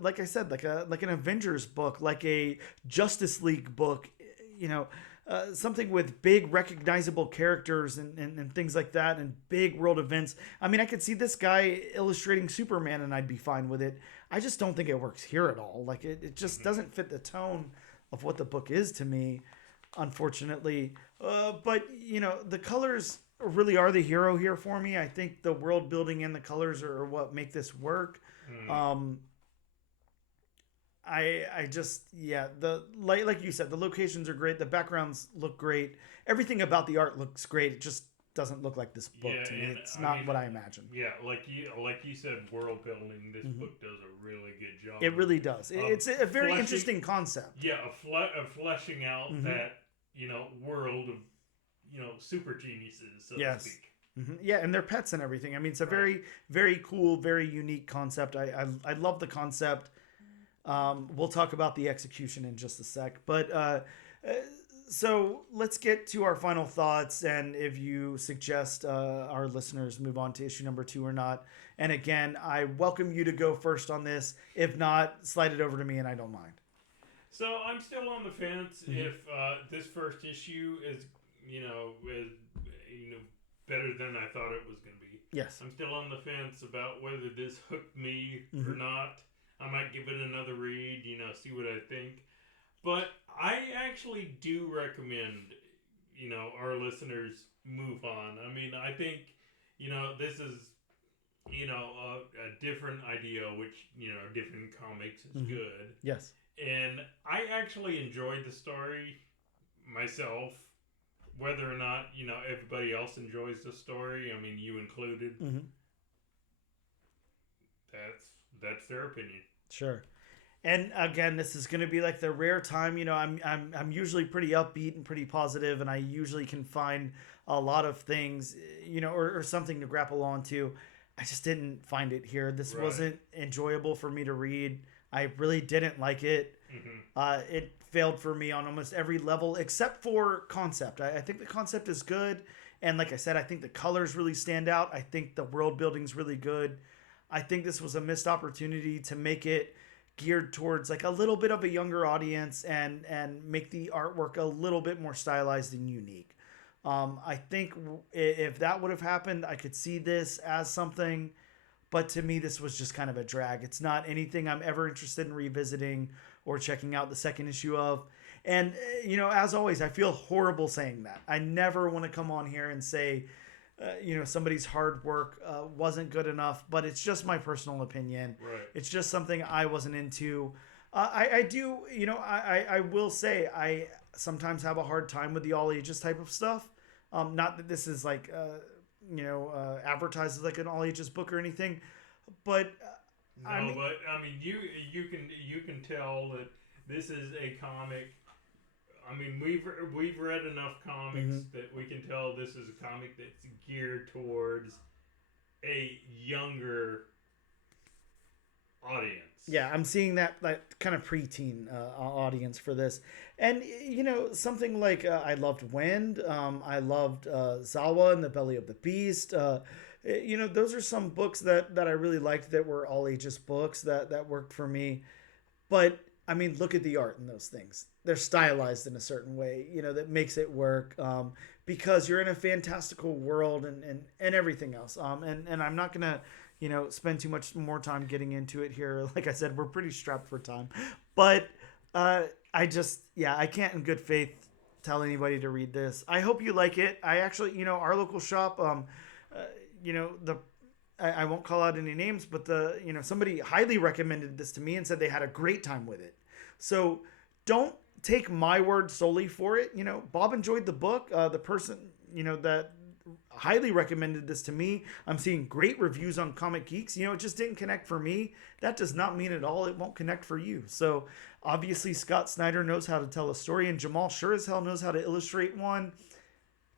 like I said, like an Avengers book, like a Justice League book, something with big recognizable characters and things like that, and big world events. I mean, I could see this guy illustrating Superman and I'd be fine with it. I just don't think it works here at all. Like it just doesn't fit the tone of what the book is to me, unfortunately. But the colors really are the hero here for me. I think the world building and the colors are what make this work. I just, like you said, the locations are great. The backgrounds look great. Everything about the art looks great. It just doesn't look like this book to me. It's not what I imagined. Yeah, like you said, world building. This book does a really good job. It really does. It's a very interesting concept. Yeah, of fleshing out that world of super geniuses, so to speak. Yeah, and they're pets and everything. I mean, it's a very, very cool, very unique concept. I love the concept. We'll talk about the execution in just a sec. But so let's get to our final thoughts, and if you suggest our listeners move on to issue number 2 or not. And again, I welcome you to go first on this. If not, slide it over to me and I don't mind. So I'm still on the fence if this first issue is, better than I thought it was going to be. Yes. I'm still on the fence about whether this hooked me or not. I might give it another read, see what I think. But I actually do recommend, our listeners move on. I mean, I think, this is, a different idea, which, different comics is Mm-hmm. good. Yes. And I actually enjoyed the story myself. Whether or not, everybody else enjoys the story, I mean, you included, Mm-hmm. that's their opinion. Sure. And again, this is going to be like the rare time. I'm usually pretty upbeat and pretty positive, and I usually can find a lot of things, or something to grapple onto. I just didn't find it here. This Right. wasn't enjoyable for me to read. I really didn't like it. Mm-hmm. It failed for me on almost every level except for concept. I think the concept is good, and like I said, I think the colors really stand out. I think the world building's really good. I think this was a missed opportunity to make it geared towards like a little bit of a younger audience and make the artwork a little bit more stylized and unique. I think if that would have happened, I could see this as something, but to me, this was just kind of a drag. It's not anything I'm ever interested in revisiting or checking out the second issue of. And, as always, I feel horrible saying that. I never want to come on here and say, somebody's hard work wasn't good enough, but it's just my personal opinion. Right. It's just something I wasn't into. I do, I will say I sometimes have a hard time with the all ages type of stuff. Not that this is like, advertised as like an all ages book or anything, but no, I mean, you can tell that this is a comic. I mean, we've read enough comics that we can tell this is a comic that's geared towards a younger audience. Yeah, I'm seeing that kind of preteen audience for this, and something like I loved Wind, I loved Zawa and the Belly of the Beast. Those are some books that I really liked that were all ages books that worked for me. But I mean, look at the art in those things. They're stylized in a certain way, that makes it work because you're in a fantastical world and everything else. And I'm not gonna spend too much more time getting into it here. Like I said, we're pretty strapped for time, but I can't in good faith tell anybody to read this. I hope you like it. I actually, our local shop, I won't call out any names, but somebody highly recommended this to me and said they had a great time with it. So don't take my word solely for it. Bob enjoyed the book. The person, that highly recommended this to me. I'm seeing great reviews on Comic Geeks. It just didn't connect for me. That does not mean at all it won't connect for you. So obviously Scott Snyder knows how to tell a story, and Jamal sure as hell knows how to illustrate one.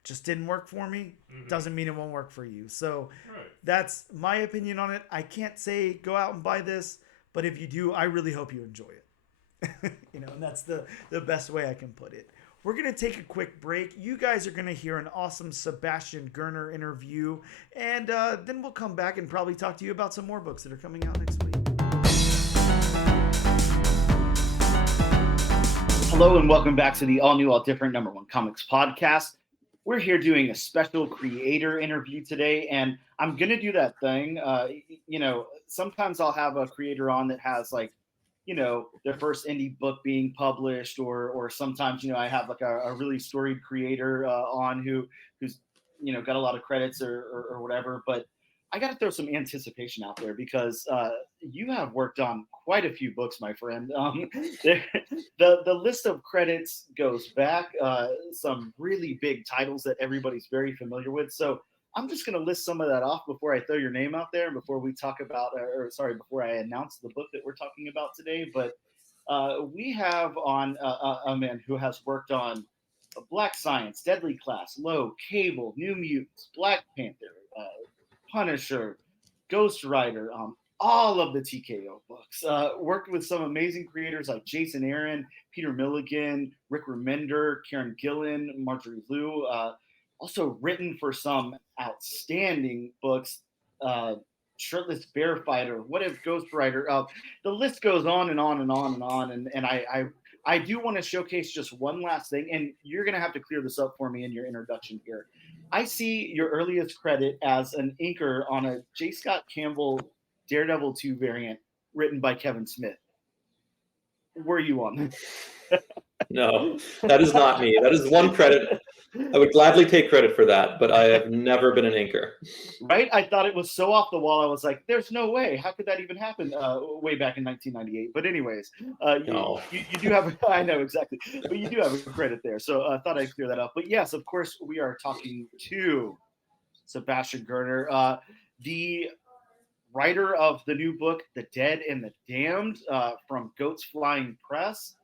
Just didn't work for me. Doesn't mean it won't work for you. So That's my opinion on it. I can't say go out and buy this, but if you do, I really hope you enjoy it. And that's the best way I can put it. We're going to take a quick break. You guys are going to hear an awesome Sebastian Girner interview, and then we'll come back and probably talk to you about some more books that are coming out next week. Hello, and welcome back to the all-new, all-different #1 Comics podcast. We're here doing a special creator interview today, and I'm going to do that thing. Sometimes I'll have a creator on that has like, their first indie book being published, or sometimes, I have like a really storied creator on who's, got a lot of credits or whatever. But I got to throw some anticipation out there because you have worked on quite a few books, my friend. The list of credits goes back some really big titles that everybody's very familiar with. So I'm just going to list some of that off before I throw your name out there, before we talk about, before I announce the book that we're talking about today. But we have on a man who has worked on Black Science, Deadly Class, Low, Cable, New Mutants, Black Panther, Punisher, Ghost Rider, all of the TKO books. Worked with some amazing creators like Jason Aaron, Peter Milligan, Rick Remender, Karen Gillan, Marjorie Liu. Also written for some outstanding books. Shirtless Bear Fighter, What If Ghost Rider. The list goes on and on and on and on. And I do want to showcase just one last thing, and you're going to have to clear this up for me in your introduction here. I see your earliest credit as an inker on a J. Scott Campbell Daredevil 2 variant written by Kevin Smith. were you on? No, that is not me. That is one credit. I would gladly take credit for that, but I have never been an inker. Right? I thought it was so off the wall. I was like, there's no way. How could that even happen way back in 1998? But anyways, you do have, I know exactly, but you do have a credit there. So I thought I'd clear that up. But yes, of course, we are talking to Sebastian Girner, the writer of the new book, The Dead and the Damned, from Goats Flying Press.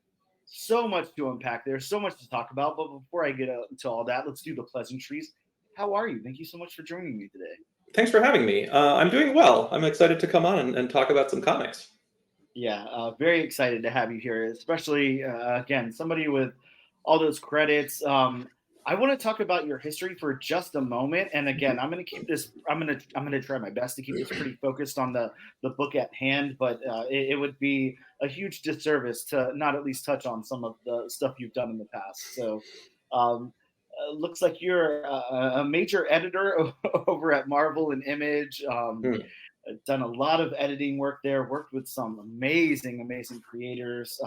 So much to unpack there, so much to talk about. But before I get into all that, let's do the pleasantries. How are you? Thank you so much for joining me today. Thanks for having me. I'm doing well. I'm excited to come on and talk about some comics. Yeah, very excited to have you here, especially, again, somebody with all those credits. I want to talk about your history for just a moment, and again, I'm going to keep this. I'm going to try my best to keep this pretty focused on the book at hand. But it would be a huge disservice to not at least touch on some of the stuff you've done in the past. So, looks like you're a major editor over at Marvel and Image. Done a lot of editing work there. Worked with some amazing creators.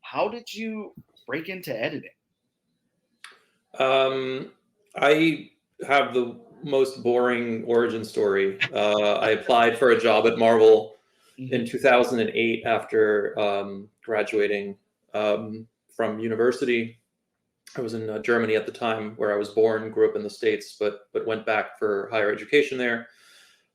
How did you break into editing? I have the most boring origin story. I applied for a job at Marvel in 2008 after graduating from university. I was in Germany at the time, where I was born, grew up in the States, but went back for higher education there.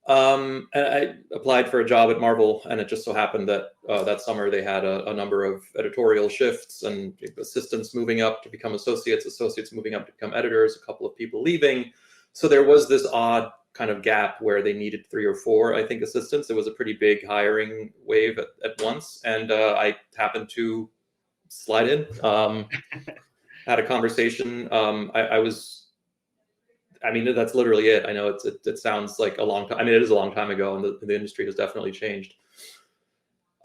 And I applied for a job at Marvel, and it just so happened that that summer they had a number of editorial shifts and assistants moving up to become associates moving up to become editors, a couple of people leaving. So there was this odd kind of gap where they needed 3 or 4, I think, assistants. It was a pretty big hiring wave at once. And I happened to slide in, had a conversation. I mean, that's literally it. I know it sounds like a long time. I mean, it is a long time ago, and the industry has definitely changed.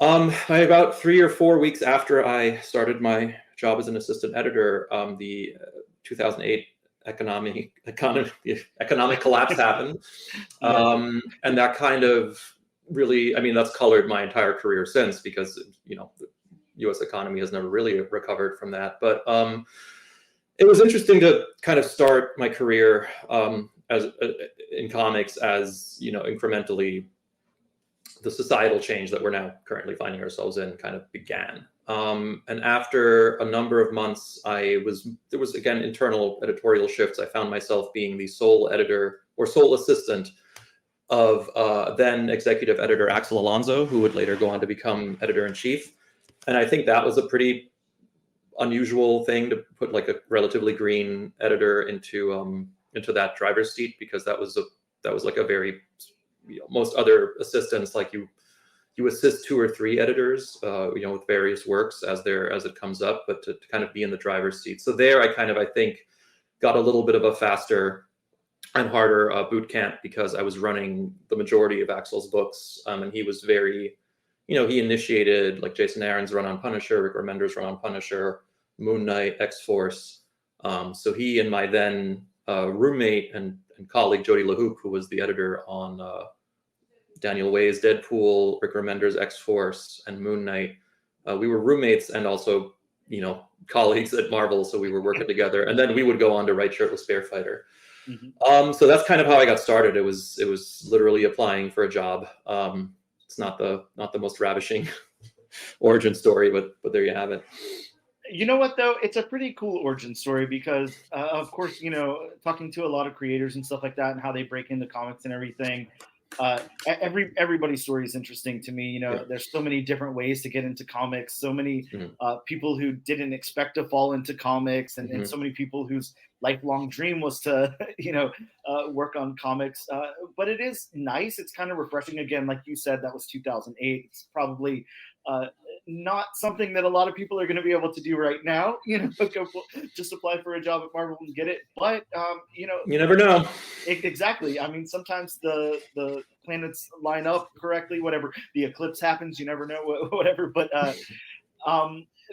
About 3 or 4 weeks after I started my job as an assistant editor, the 2008 economic collapse happened, and that kind of really, I mean, that's colored my entire career since, because the U.S. economy has never really recovered from that, but. It was interesting to kind of start my career in comics as, incrementally the societal change that we're now currently finding ourselves in kind of began. And after a number of months, there was again internal editorial shifts. I found myself being the sole editor or sole assistant of then executive editor Axel Alonso, who would later go on to become editor-in-chief. And I think that was a pretty unusual thing to put, like, a relatively green editor into that driver's seat, because that was like a very, most other assistants, like you assist 2 or 3 editors, with various works as it comes up, but to kind of be in the driver's seat. So there, I think got a little bit of a faster and harder boot camp, because I was running the majority of Axel's books, and he was very. He initiated, like, Jason Aaron's run on Punisher, Rick Remender's run on Punisher, Moon Knight, X-Force. So he and my then roommate and colleague, Jody LaHoop, who was the editor on Daniel Way's Deadpool, Rick Remender's X-Force, and Moon Knight, we were roommates and also, colleagues at Marvel. So we were working together. And then we would go on to write Shirtless Bear Fighter. So that's kind of how I got started. It was literally applying for a job. It's not the most ravishing origin story, but there you have it. You know what, though? It's a pretty cool origin story, because, of course, talking to a lot of creators and stuff like that and how they break into comics and everything, everybody's story is interesting to me. There's so many different ways to get into comics, so many people who didn't expect to fall into comics, and so many people whose lifelong dream was to, work on comics. But it is nice. It's kind of refreshing. Again, like you said, that was 2008. It's probably not something that a lot of people are going to be able to do right now. Just apply for a job at Marvel and get it. But you never know. Exactly. I mean, sometimes the planets line up correctly. Whatever, the eclipse happens. You never know. Whatever. But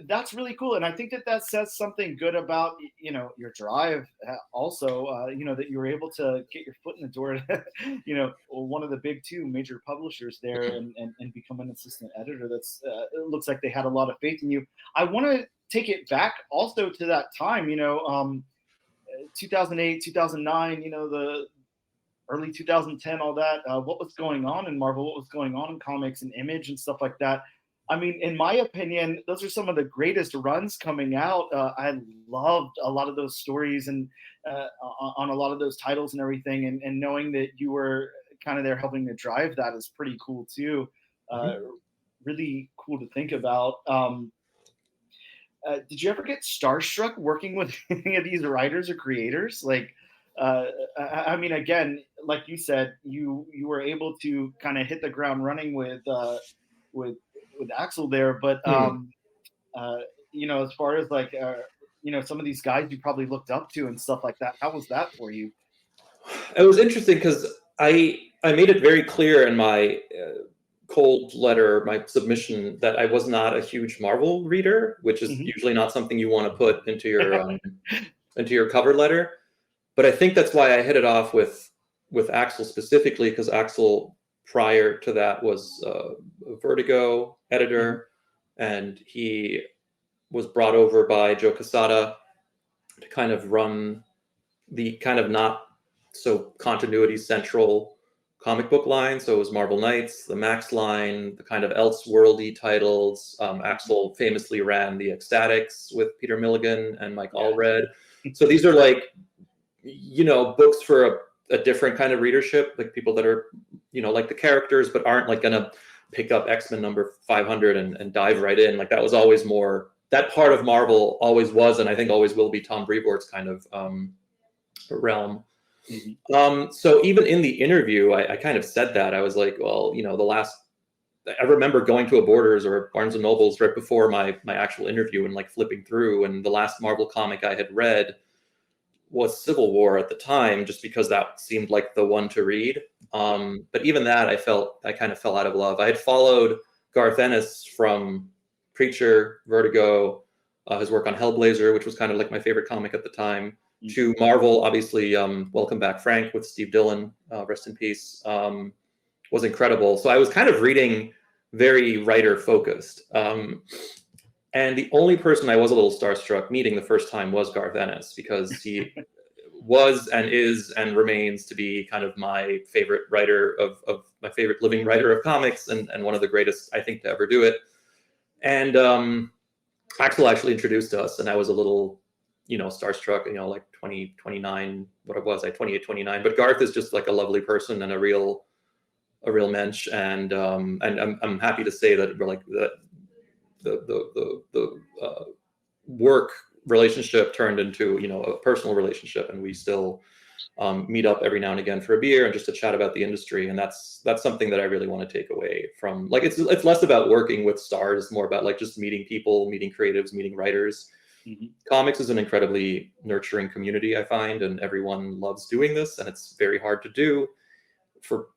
that's really cool. And I think that says something good about, your drive also, that you were able to get your foot in the door to, one of the big two major publishers there and become an assistant editor. It looks like they had a lot of faith in you. I want to take it back also to that time, 2008, 2009, the early 2010, all that, what was going on in Marvel, what was going on in comics and Image and stuff like that. I mean, in my opinion, those are some of the greatest runs coming out. I loved a lot of those stories and on a lot of those titles and everything. And knowing that you were kind of there helping to drive that is pretty cool too. Really cool to think about. Did you ever get starstruck working with any of these writers or creators? Like, I mean, again, like you said, you were able to kind of hit the ground running with Axel there, but as far as like some of these guys you probably looked up to and stuff like that, how was that for you? It was interesting because I made it very clear in my cold letter, my submission, that I was not a huge Marvel reader, which is usually not something you want to put into your cover letter. But I think that's why I hit it off with Axel specifically, because Axel prior to that was a Vertigo editor, and he was brought over by Joe Quesada to kind of run the kind of not so continuity central comic book line. So it was Marvel Knights, the Max line, the kind of Elseworldy titles. Axel famously ran the Ecstatics with Peter Milligan and Mike Allred. So these are like, books for a different kind of readership, like people that are, like the characters, but aren't like going to pick up X-Men number 500 and dive right in. Like that was always more, that part of Marvel always was, and I think always will be, Tom Brevoort's kind of realm. So even in the interview, I kind of said that. I was like, well, I remember going to a Borders or Barnes and Nobles right before my actual interview and like flipping through, and the last Marvel comic I had read was Civil War at the time, just because that seemed like the one to read. But even that, I kind of fell out of love. I had followed Garth Ennis from Preacher, Vertigo, his work on Hellblazer, which was kind of like my favorite comic at the time, to Marvel, obviously. Welcome Back, Frank, with Steve Dillon, rest in peace, was incredible. So I was kind of reading very writer focused. And the only person I was a little starstruck meeting the first time was Garth Ennis, because he was and is and remains to be kind of my favorite writer of my favorite living writer of comics, and one of the greatest, I think, to ever do it. And Axel actually introduced us, and I was a little, starstruck, like 20, 29, what was I, 28, 29. But Garth is just like a lovely person and a real mensch. And I'm happy to say that we're like the work relationship turned into a personal relationship, and we still meet up every now and again for a beer and just to chat about the industry. And that's something that I really want to take away from, like, it's less about working with stars, more about like just meeting people, meeting creatives, meeting writers. Comics is an incredibly nurturing community, I find, and everyone loves doing this, and it's very hard to do for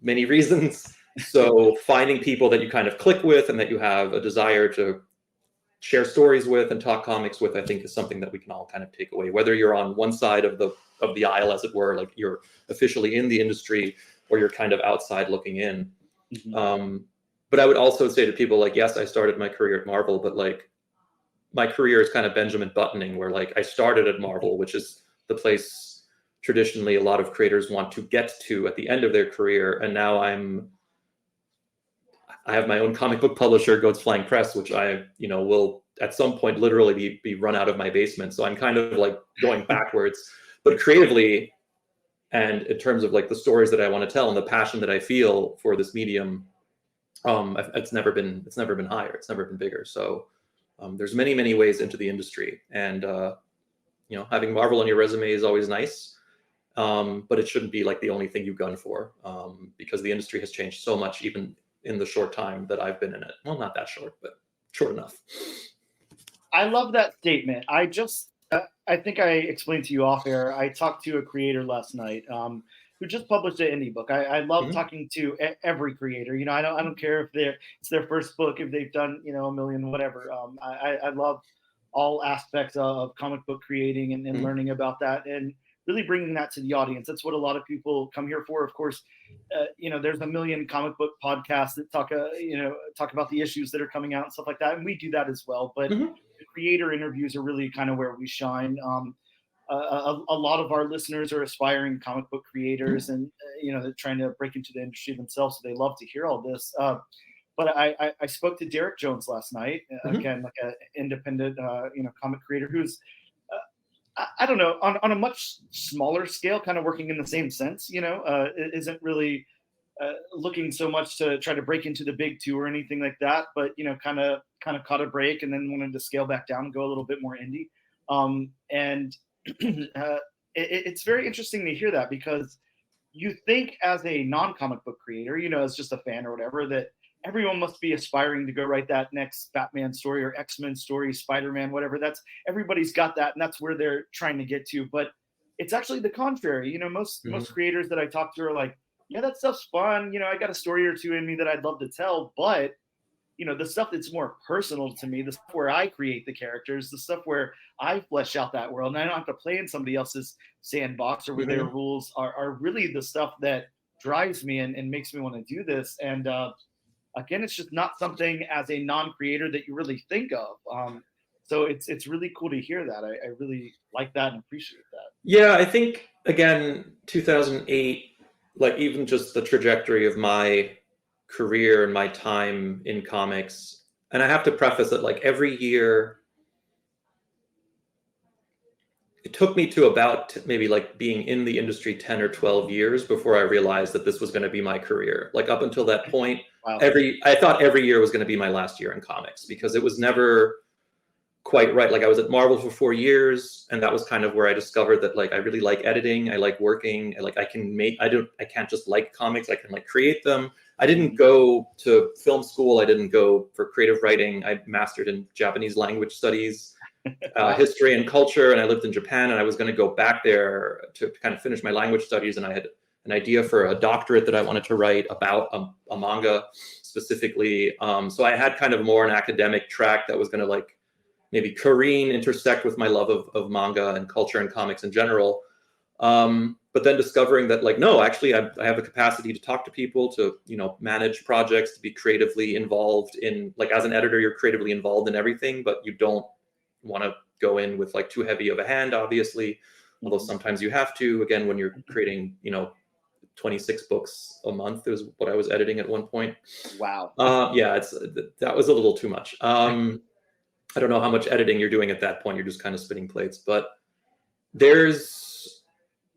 many reasons. So finding people that you kind of click with and that you have a desire to share stories with and talk comics with, I think, is something that we can all kind of take away, whether you're on one side of the aisle, as it were, like you're officially in the industry, or you're kind of outside looking in. But I would also say to people, like, yes, I started my career at Marvel, but like my career is kind of Benjamin Buttoning, where like I started at Marvel, which is the place traditionally a lot of creators want to get to at the end of their career. And now I have my own comic book publisher, Goats Flying Press, which I, will at some point literally be run out of my basement. So I'm kind of like going backwards, but creatively, and in terms of like the stories that I want to tell and the passion that I feel for this medium, it's never been higher. It's never been bigger. So there's many, many ways into the industry, and having Marvel on your resume is always nice. But it shouldn't be like the only thing you gun for, because the industry has changed so much, even in the short time that I've been in it. Well, not that short, but short enough. I love that statement. I think I explained to you off air. I talked to a creator last night, who just published an indie book. I love Mhm. talking to every creator. You know, I don't care if it's their first book, if they've done, you know, a million, whatever. I love all aspects of comic book creating and Mhm. learning about that and really bringing that to the audience. That's what a lot of people come here for. Of course, you know, there's a million comic book podcasts that talk about the issues that are coming out and stuff like that, and we do that as well. But Mhm. the creator interviews are really kind of where we shine. A lot of our listeners are aspiring comic book creators, and you know, they're trying to break into the industry themselves, so they love to hear all this. But I spoke to Derek Jones last night, Mhm. again, like an independent, you know, comic creator who's, I don't know, on a much smaller scale, kind of working in the same sense, you know, isn't really looking so much to try to break into the big two or anything like that, but, you know, kind of caught a break and then wanted to scale back down and go a little bit more indie. And it's very interesting to hear that, because you think as a non-comic book creator, you know, as just a fan or whatever, that everyone must be aspiring to go write that next Batman story or X-Men story, Spider-Man, whatever. That's everybody's got that, and that's where they're trying to get to. But it's actually the contrary. You know, most creators that I talk to are like, yeah, that stuff's fun. You know, I got a story or two in me that I'd love to tell, but you know, the stuff that's more personal to me, the stuff where I create the characters, the stuff where I flesh out that world, and I don't have to play in somebody else's sandbox or with their rules, are really the stuff that drives me and makes me want to do this. And again, it's just not something as a non-creator that you really think of. So it's really cool to hear that. I really like that and appreciate that. Yeah, I think again, 2008, like even just the trajectory of my career and my time in comics, and I have to preface it, like every year, it took me to about maybe like being in the industry 10 or 12 years before I realized that this was going to be my career. Like up until that point, Wow. I thought every year was going to be my last year in comics, because it was never quite right. Like I was at Marvel for 4 years, and that was kind of where I discovered that like I really like editing, I like working, I can't just like comics, I can like create them. I didn't go to film school, I didn't go for creative writing. I mastered in Japanese language studies, history and culture, and I lived in Japan, and I was going to go back there to kind of finish my language studies, and I had an idea for a doctorate that I wanted to write about a manga specifically. So I had kind of more an academic track that was going to like maybe careen, intersect with my love of manga and culture and comics in general. But then discovering that like, no, actually I have a capacity to talk to people, to, you know, manage projects, to be creatively involved in, like as an editor, you're creatively involved in everything, but you don't want to go in with like too heavy of a hand, obviously, although sometimes you have to, again, when you're creating, you know, 26 books a month is what I was editing at one point. Wow. Yeah, that was a little too much. I don't know how much editing you're doing at that point. You're just kind of spinning plates, but there's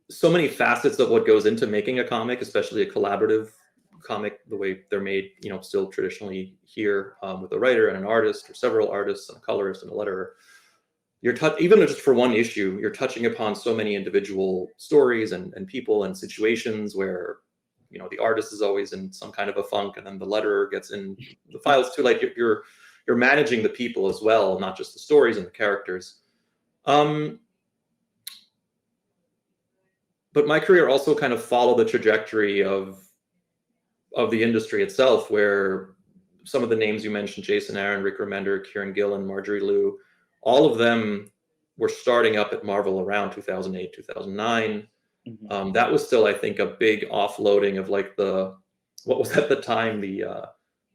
so many facets of what goes into making a comic, especially a collaborative comic, the way they're made, you know, still traditionally here, with a writer and an artist or several artists and a colorist and a letterer. Even just for one issue, you're touching upon so many individual stories and people and situations where, you know, the artist is always in some kind of a funk, and then the letterer gets in the files too. Like you're managing the people as well, not just the stories and the characters. But my career also kind of followed the trajectory of the industry itself, where some of the names you mentioned, Jason Aaron, Rick Remender, Kieran Gillen, Marjorie Liu, all of them were starting up at Marvel around 2008, 2009. That was still, I think, a big offloading of like what was at the time,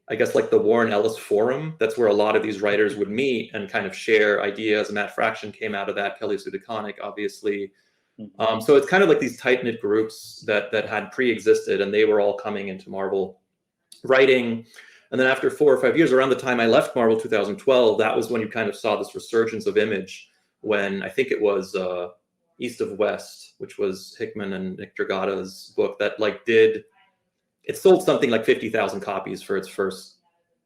I guess like the Warren Ellis Forum. That's where a lot of these writers would meet and kind of share ideas. Matt Fraction came out of that, Kelly Sue DeConnick, obviously. So it's kind of like these tight-knit groups that had pre-existed, and they were all coming into Marvel writing. And then after 4 or 5 years, around the time I left Marvel, 2012, that was when you kind of saw this resurgence of Image, when I think it was East of West, which was Hickman and Nick Dragata's book, that like it sold something like 50,000 copies for its first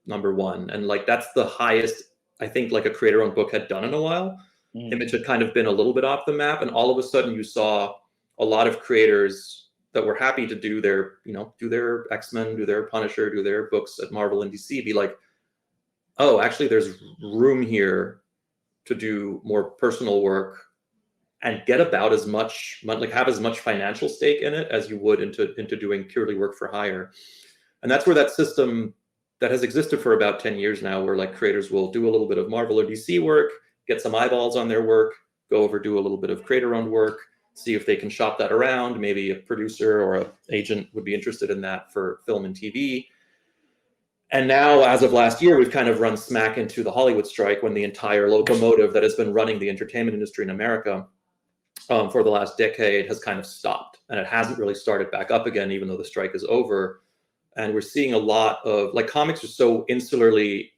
#1. And like, that's the highest I think like a creator-owned book had done in a while. Image had kind of been a little bit off the map, and all of a sudden you saw a lot of creators that were happy to do their, you know, do their X-Men, do their Punisher, do their books at Marvel and DC, be like, oh, actually there's room here to do more personal work and get about as much, like have as much financial stake in it as you would into doing purely work for hire. And that's where that system that has existed for about 10 years now, where like creators will do a little bit of Marvel or DC work, get some eyeballs on their work, go over, do a little bit of creator-owned work, see if they can shop that around. Maybe a producer or an agent would be interested in that for film and TV. And now, as of last year, we've kind of run smack into the Hollywood strike, when the entire locomotive that has been running the entertainment industry in America for the last decade has kind of stopped. And it hasn't really started back up again, even though the strike is over. And we're seeing a lot of, like, comics are so insularly,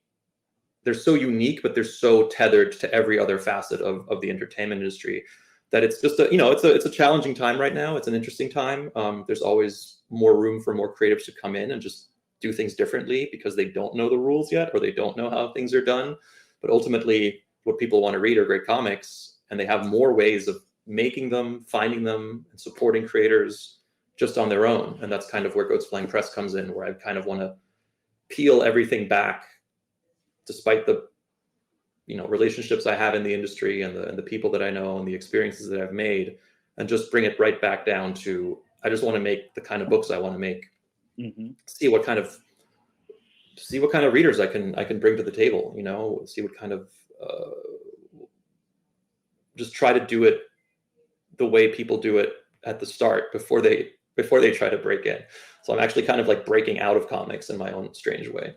they're so unique, but they're so tethered to every other facet of the entertainment industry that it's just it's a challenging time right now. It's an interesting time. There's always more room for more creatives to come in and just do things differently because they don't know the rules yet, or they don't know how things are done. But ultimately, what people want to read are great comics, and they have more ways of making them, finding them, and supporting creators just on their own. And that's kind of where Goats Flying Press comes in, where I kind of want to peel everything back, despite the relationships I have in the industry and the people that I know and the experiences that I've made, and just bring it right back down to, I just want to make the kind of books I want to make. Mm-hmm. See what kind of readers I can bring to the table, see what kind of just try to do it the way people do it at the start before they try to break in. So I'm actually kind of like breaking out of comics in my own strange way.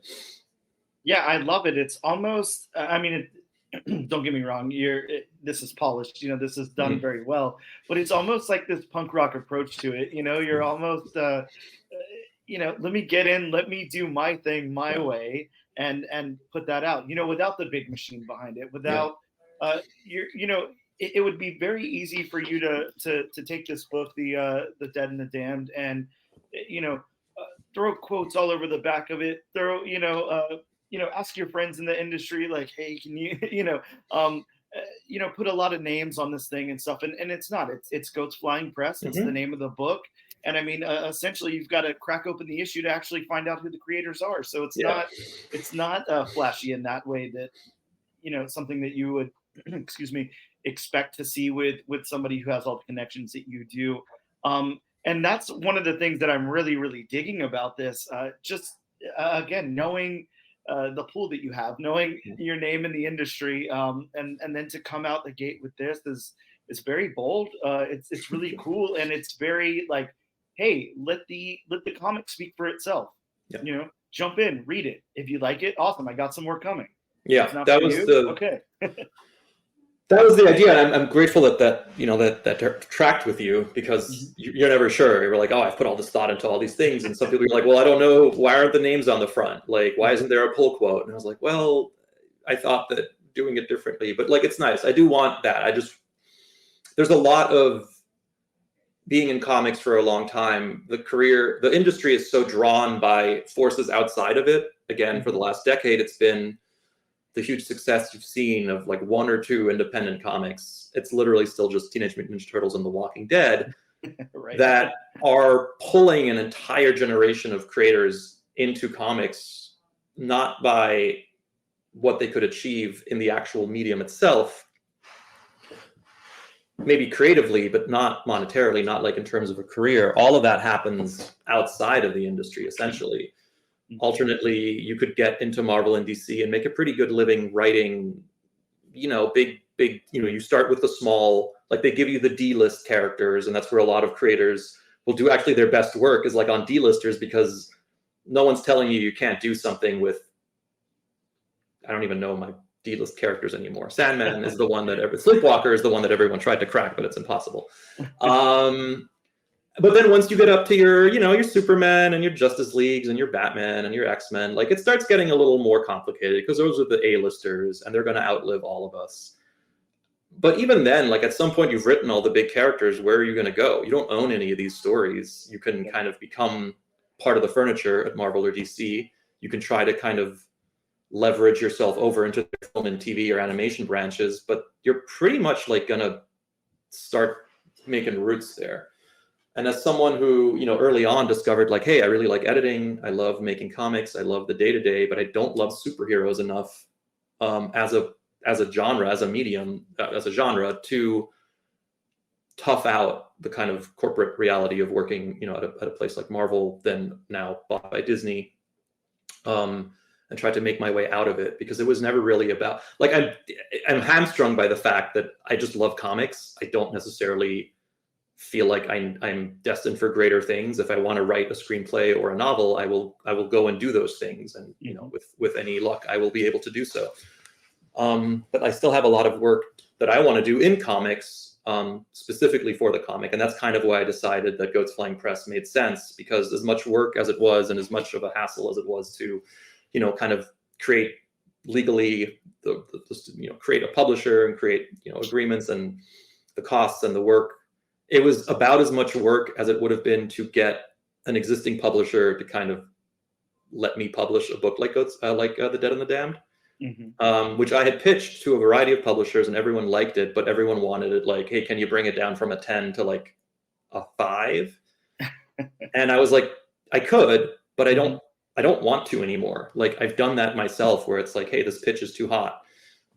Yeah, I love it. It's almost, don't get me wrong, this is polished, this is done very well, but it's almost like this punk rock approach to it. You're almost, let me get in, let me do my thing my way and put that out, without the big machine behind it, without, it would be very easy for you to take this book, The Dead and the Damned, and, throw quotes all over the back of it, ask your friends in the industry, like, hey, can you, put a lot of names on this thing and stuff. And it's not, it's Goats Flying Press. It's the name of the book. And essentially you've got to crack open the issue to actually find out who the creators are. So it's not flashy in that way that, something that you would, expect to see with somebody who has all the connections that you do. And that's one of the things that I'm really, really digging about this. Again, knowing the pool that you have, knowing your name in the industry, and then to come out the gate with this is very bold. It's really cool, and it's very like, hey, let the comic speak for itself. Yeah. Jump in, read it. If you like it, awesome. I got some more coming. Yeah, that was okay. That was the idea, and I'm grateful that tracked with you, because you're never sure. You're like, oh, I've put all this thought into all these things, and some people are like, well, I don't know, why aren't the names on the front? Like, why isn't there a pull quote? And I was like, well, I thought that doing it differently, but like, it's nice. I do want that. There's a lot of being in comics for a long time. The industry is so drawn by forces outside of it. Again, for the last decade, it's been the huge success you've seen of like one or two independent comics. It's literally still just Teenage Mutant Ninja Turtles and The Walking Dead right. that are pulling an entire generation of creators into comics, not by what they could achieve in the actual medium itself, maybe creatively, but not monetarily, not like in terms of a career. All of that happens outside of the industry, essentially. Alternately, you could get into Marvel and DC and make a pretty good living writing, big, you start with the small, like they give you the D-list characters, and that's where a lot of creators will do actually their best work is like on D-listers, because no one's telling you can't do something with, I don't even know my D-list characters anymore. Sandman is the one Sleepwalker is the one that everyone tried to crack, but it's impossible. But then once you get up to your Superman and your Justice Leagues and your Batman and your X-Men, like it starts getting a little more complicated, because those are the A-listers and they're going to outlive all of us. But even then, like at some point you've written all the big characters, where are you going to go? You don't own any of these stories. You can kind of become part of the furniture at Marvel or DC. You can try to kind of leverage yourself over into the film and TV or animation branches, but you're pretty much like going to start making roots there. And as someone who, early on discovered like, hey, I really like editing. I love making comics. I love the day-to-day, but I don't love superheroes enough as a genre, as a medium, as a genre to tough out the kind of corporate reality of working, at a place like Marvel, then now bought by Disney, and tried to make my way out of it, because it was never really about, like, I'm hamstrung by the fact that I just love comics. I don't necessarily feel like I'm destined for greater things. If I want to write a screenplay or a novel, I will go and do those things, and with any luck, I will be able to do so. But I still have a lot of work that I want to do in comics, specifically for the comic, and that's kind of why I decided that Goat's Flying Press made sense, because as much work as it was, and as much of a hassle as it was to, kind of create legally, create a publisher and create, agreements and the costs and the work, it was about as much work as it would have been to get an existing publisher to kind of let me publish a book like The Dead and the Damned, which I had pitched to a variety of publishers, and everyone liked it, but everyone wanted it like, hey, can you bring it down from a 10 to like a 5? And I was like, I could, but I don't want to anymore. Like, I've done that myself, where it's like, hey, this pitch is too hot.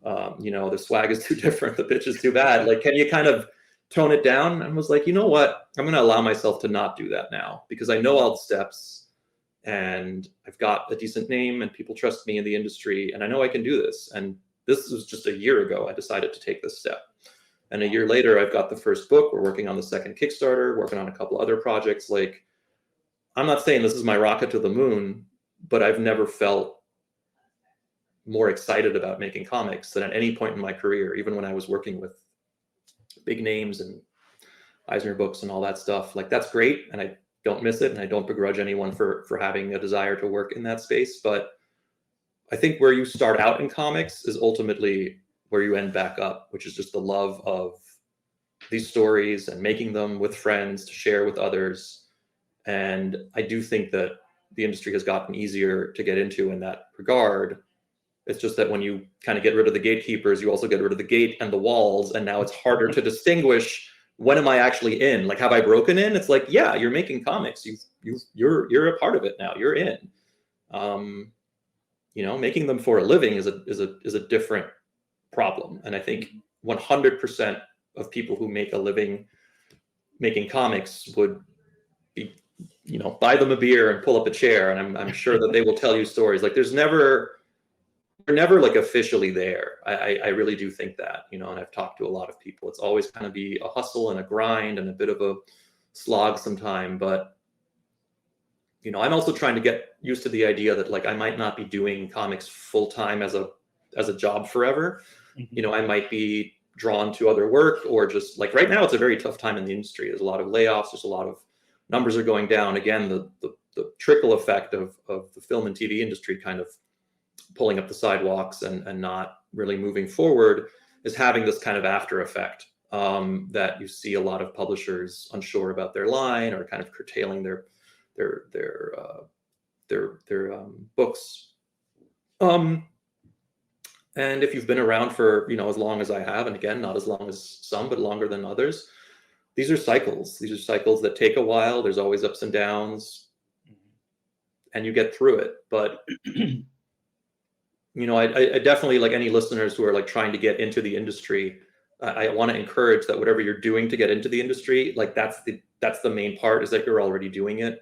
The swag is too different. The pitch is too bad. Like, can you kind of tone it down? And I was like, you know what? I'm going to allow myself to not do that now, because I know all the steps, and I've got a decent name, and people trust me in the industry, and I know I can do this. And this was just a year ago I decided to take this step. And a year later, I've got the first book. We're working on the second Kickstarter, working on a couple other projects. Like, I'm not saying this is my rocket to the moon, but I've never felt more excited about making comics than at any point in my career, even when I was working with big names and Eisner Books and all that stuff. Like, that's great, and I don't miss it, and I don't begrudge anyone for having a desire to work in that space. But I think where you start out in comics is ultimately where you end back up, which is just the love of these stories and making them with friends to share with others. And I do think that the industry has gotten easier to get into in that regard. It's just that when you kind of get rid of the gatekeepers, you also get rid of the gate and the walls. And now it's harder to distinguish, when am I actually in? Like, have I broken in? It's like, yeah, you're making comics. You're a part of it now. You're in. Making them for a living is a different problem. And I think 100% of people who make a living making comics would be, buy them a beer and pull up a chair, and I'm sure that they will tell you stories. Like, they're never like officially there. I really do think that, and I've talked to a lot of people. It's always kind of be a hustle and a grind and a bit of a slog sometime. But, I'm also trying to get used to the idea that, like, I might not be doing comics full time as a job forever. I might be drawn to other work, or just like right now, it's a very tough time in the industry. There's a lot of layoffs. There's a lot of numbers are going down. Again, the trickle effect of the film and TV industry kind of pulling up the sidewalks and not really moving forward is having this kind of after effect, that you see a lot of publishers unsure about their line, or kind of curtailing their books. And if you've been around for, as long as I have, and again, not as long as some, but longer than others, these are cycles. These are cycles that take a while. There's always ups and downs, and you get through it. But, I definitely, like any listeners who are like trying to get into the industry, I want to encourage that whatever you're doing to get into the industry, like that's the main part, is that you're already doing it.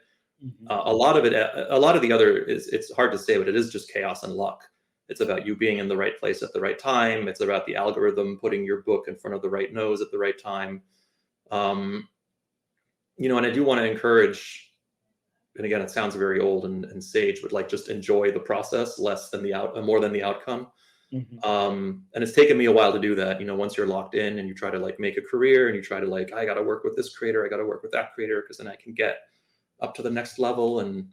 A lot of the other it's hard to say, but it is just chaos and luck. It's about you being in the right place at the right time. It's about the algorithm putting your book in front of the right nose at the right time. And I do want to encourage, and again, it sounds very old and sage, but like, just enjoy the process more than the outcome. And it's taken me a while to do that. Once you're locked in and you try to like make a career, and you try to like, I got to work with this creator, I got to work with that creator, because then I can get up to the next level. And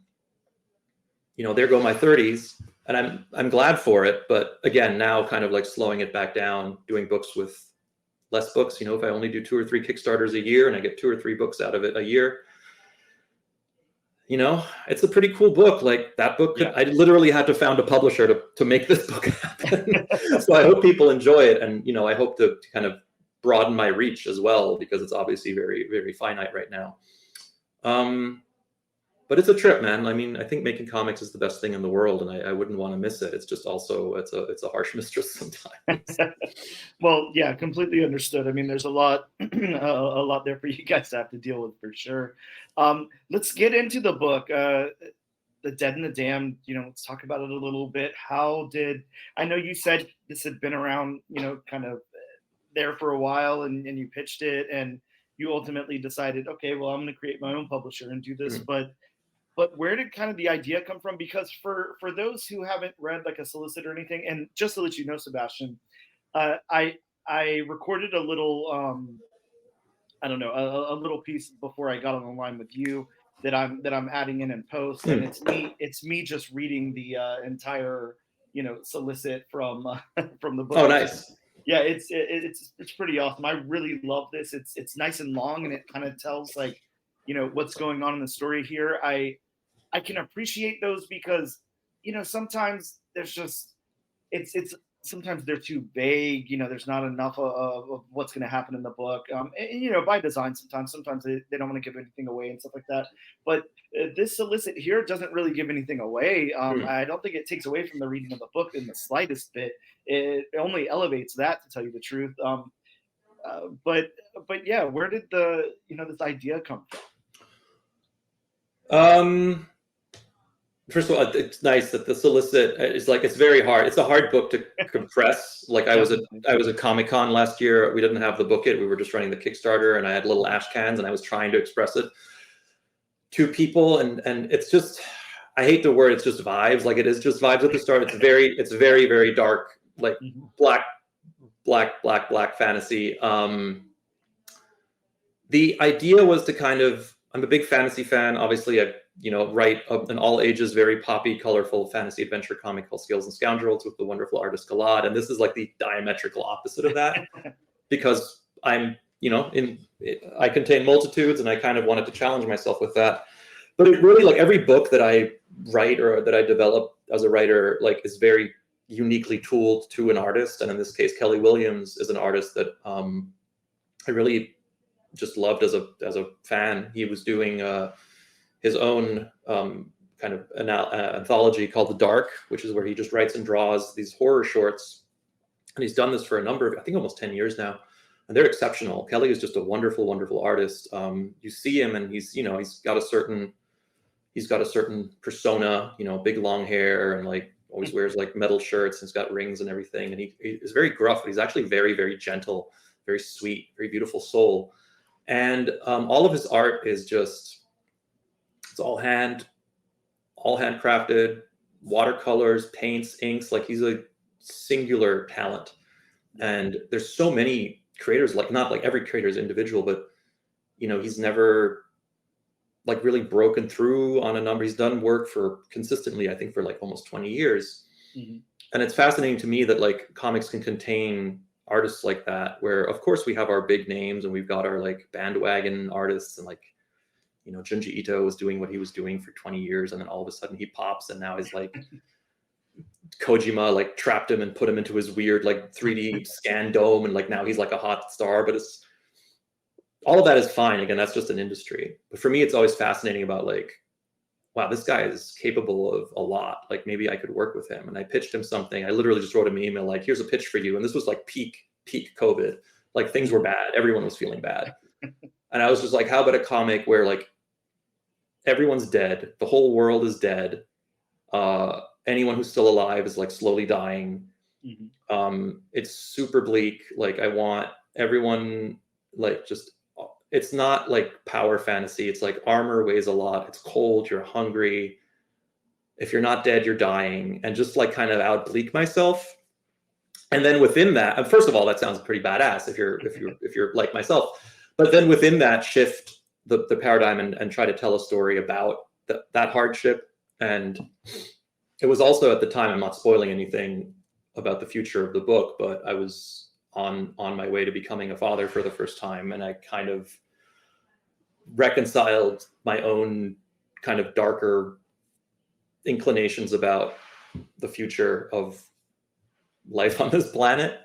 there go my 30s, and I'm glad for it. But again, now kind of like slowing it back down, doing books with less books. If I only do 2 or 3 Kickstarters a year, and I get 2 or 3 books out of it a year, it's a pretty cool book. Like, that book, I literally had to found a publisher to make this book happen. So I hope people enjoy it. And, I hope to kind of broaden my reach as well, because it's obviously very, very finite right now. but it's a trip, man. I mean, I think making comics is the best thing in the world, and I wouldn't want to miss it. It's just also it's a harsh mistress sometimes. Well, yeah, completely understood. I mean, there's a lot a lot there for you guys to have to deal with for sure. Let's get into the book. The Dead and the Damned, let's talk about it a little bit. I know you said this had been around, kind of there for a while, and you pitched it, and you ultimately decided, okay, well, I'm going to create my own publisher and do this. Mm-hmm. But where did kind of the idea come from? Because for those who haven't read like a solicit or anything, and just to let you know, Sebastian, I recorded a little, I don't know, a little piece before I got on the line with you that I'm adding in post, and it's me just reading the entire solicit from the book. Oh, nice. Yeah, it's pretty awesome. I really love this. It's nice and long, and it kind of tells like what's going on in the story here. I can appreciate those because sometimes there's just it's sometimes they're too vague. There's not enough of what's going to happen in the book. And by design, sometimes they don't want to give anything away and stuff like that. But this solicit here doesn't really give anything away. I don't think it takes away from the reading of the book in the slightest bit. It only elevates that, to tell you the truth. But yeah, where did this idea come from? First of all, it's nice that the solicit is like, it's very hard. It's a hard book to compress. Like I was at Comic-Con last year. We didn't have the book yet. We were just running the Kickstarter, and I had little ash cans, and I was trying to express it to people. And it's just, I hate the word, it's just vibes. Like it is just vibes at the start. It's very, very dark, like black fantasy. The idea was to kind of, I'm a big fantasy fan. Obviously, I write an all ages, very poppy, colorful fantasy adventure comic called Skills and Scoundrels with the wonderful artist Galad. And this is like the diametrical opposite of that because I'm, I contain multitudes, and I kind of wanted to challenge myself with that. But it really, like every book that I write or that I develop as a writer, like is very uniquely tooled to an artist. And in this case, Kelly Williams is an artist that I really just loved as a fan. He was doing his own kind of anthology called The Dark, which is where he just writes and draws these horror shorts. And he's done this for a number of, I think almost 10 years now. And they're exceptional. Kelly is just a wonderful, wonderful artist. You see him and he's got a certain persona, big long hair and like always wears like metal shirts and he's got rings and everything. And he is very gruff, but he's actually very, very gentle, very sweet, very beautiful soul. And all of his art is just, it's all handcrafted, watercolors, paints, inks. Like he's a singular talent. And there's so many creators, like not like every creator is individual, but he's never like really broken through on a number. He's done work for consistently, I think for like almost 20 years. Mm-hmm. And it's fascinating to me that like comics can contain artists like that, where of course we have our big names and we've got our like bandwagon artists and like, Junji Ito was doing what he was doing for 20 years. And then all of a sudden he pops and now he's like, Kojima like trapped him and put him into his weird like 3D scan dome. And like, now he's like a hot star, but it's all of that is fine. Again, that's just an industry. But for me, it's always fascinating about like, wow, this guy is capable of a lot. Like maybe I could work with him. And I pitched him something. I literally just wrote him an email like, here's a pitch for you. And this was like peak COVID. Like things were bad. Everyone was feeling bad. And I was just like, how about a comic where like everyone's dead, the whole world is dead, anyone who's still alive is like slowly dying. Mm-hmm. It's super bleak. Like I want everyone like just, it's not like power fantasy. It's like armor weighs a lot. It's cold. You're hungry. If you're not dead, you're dying. And just like kind of out bleak myself. And then within that, and first of all, that sounds pretty badass if you're like myself. But then within that, shift the paradigm and try to tell a story about that hardship. And it was also at the time, I'm not spoiling anything about the future of the book, but I was on my way to becoming a father for the first time. And I kind of reconciled my own kind of darker inclinations about the future of life on this planet,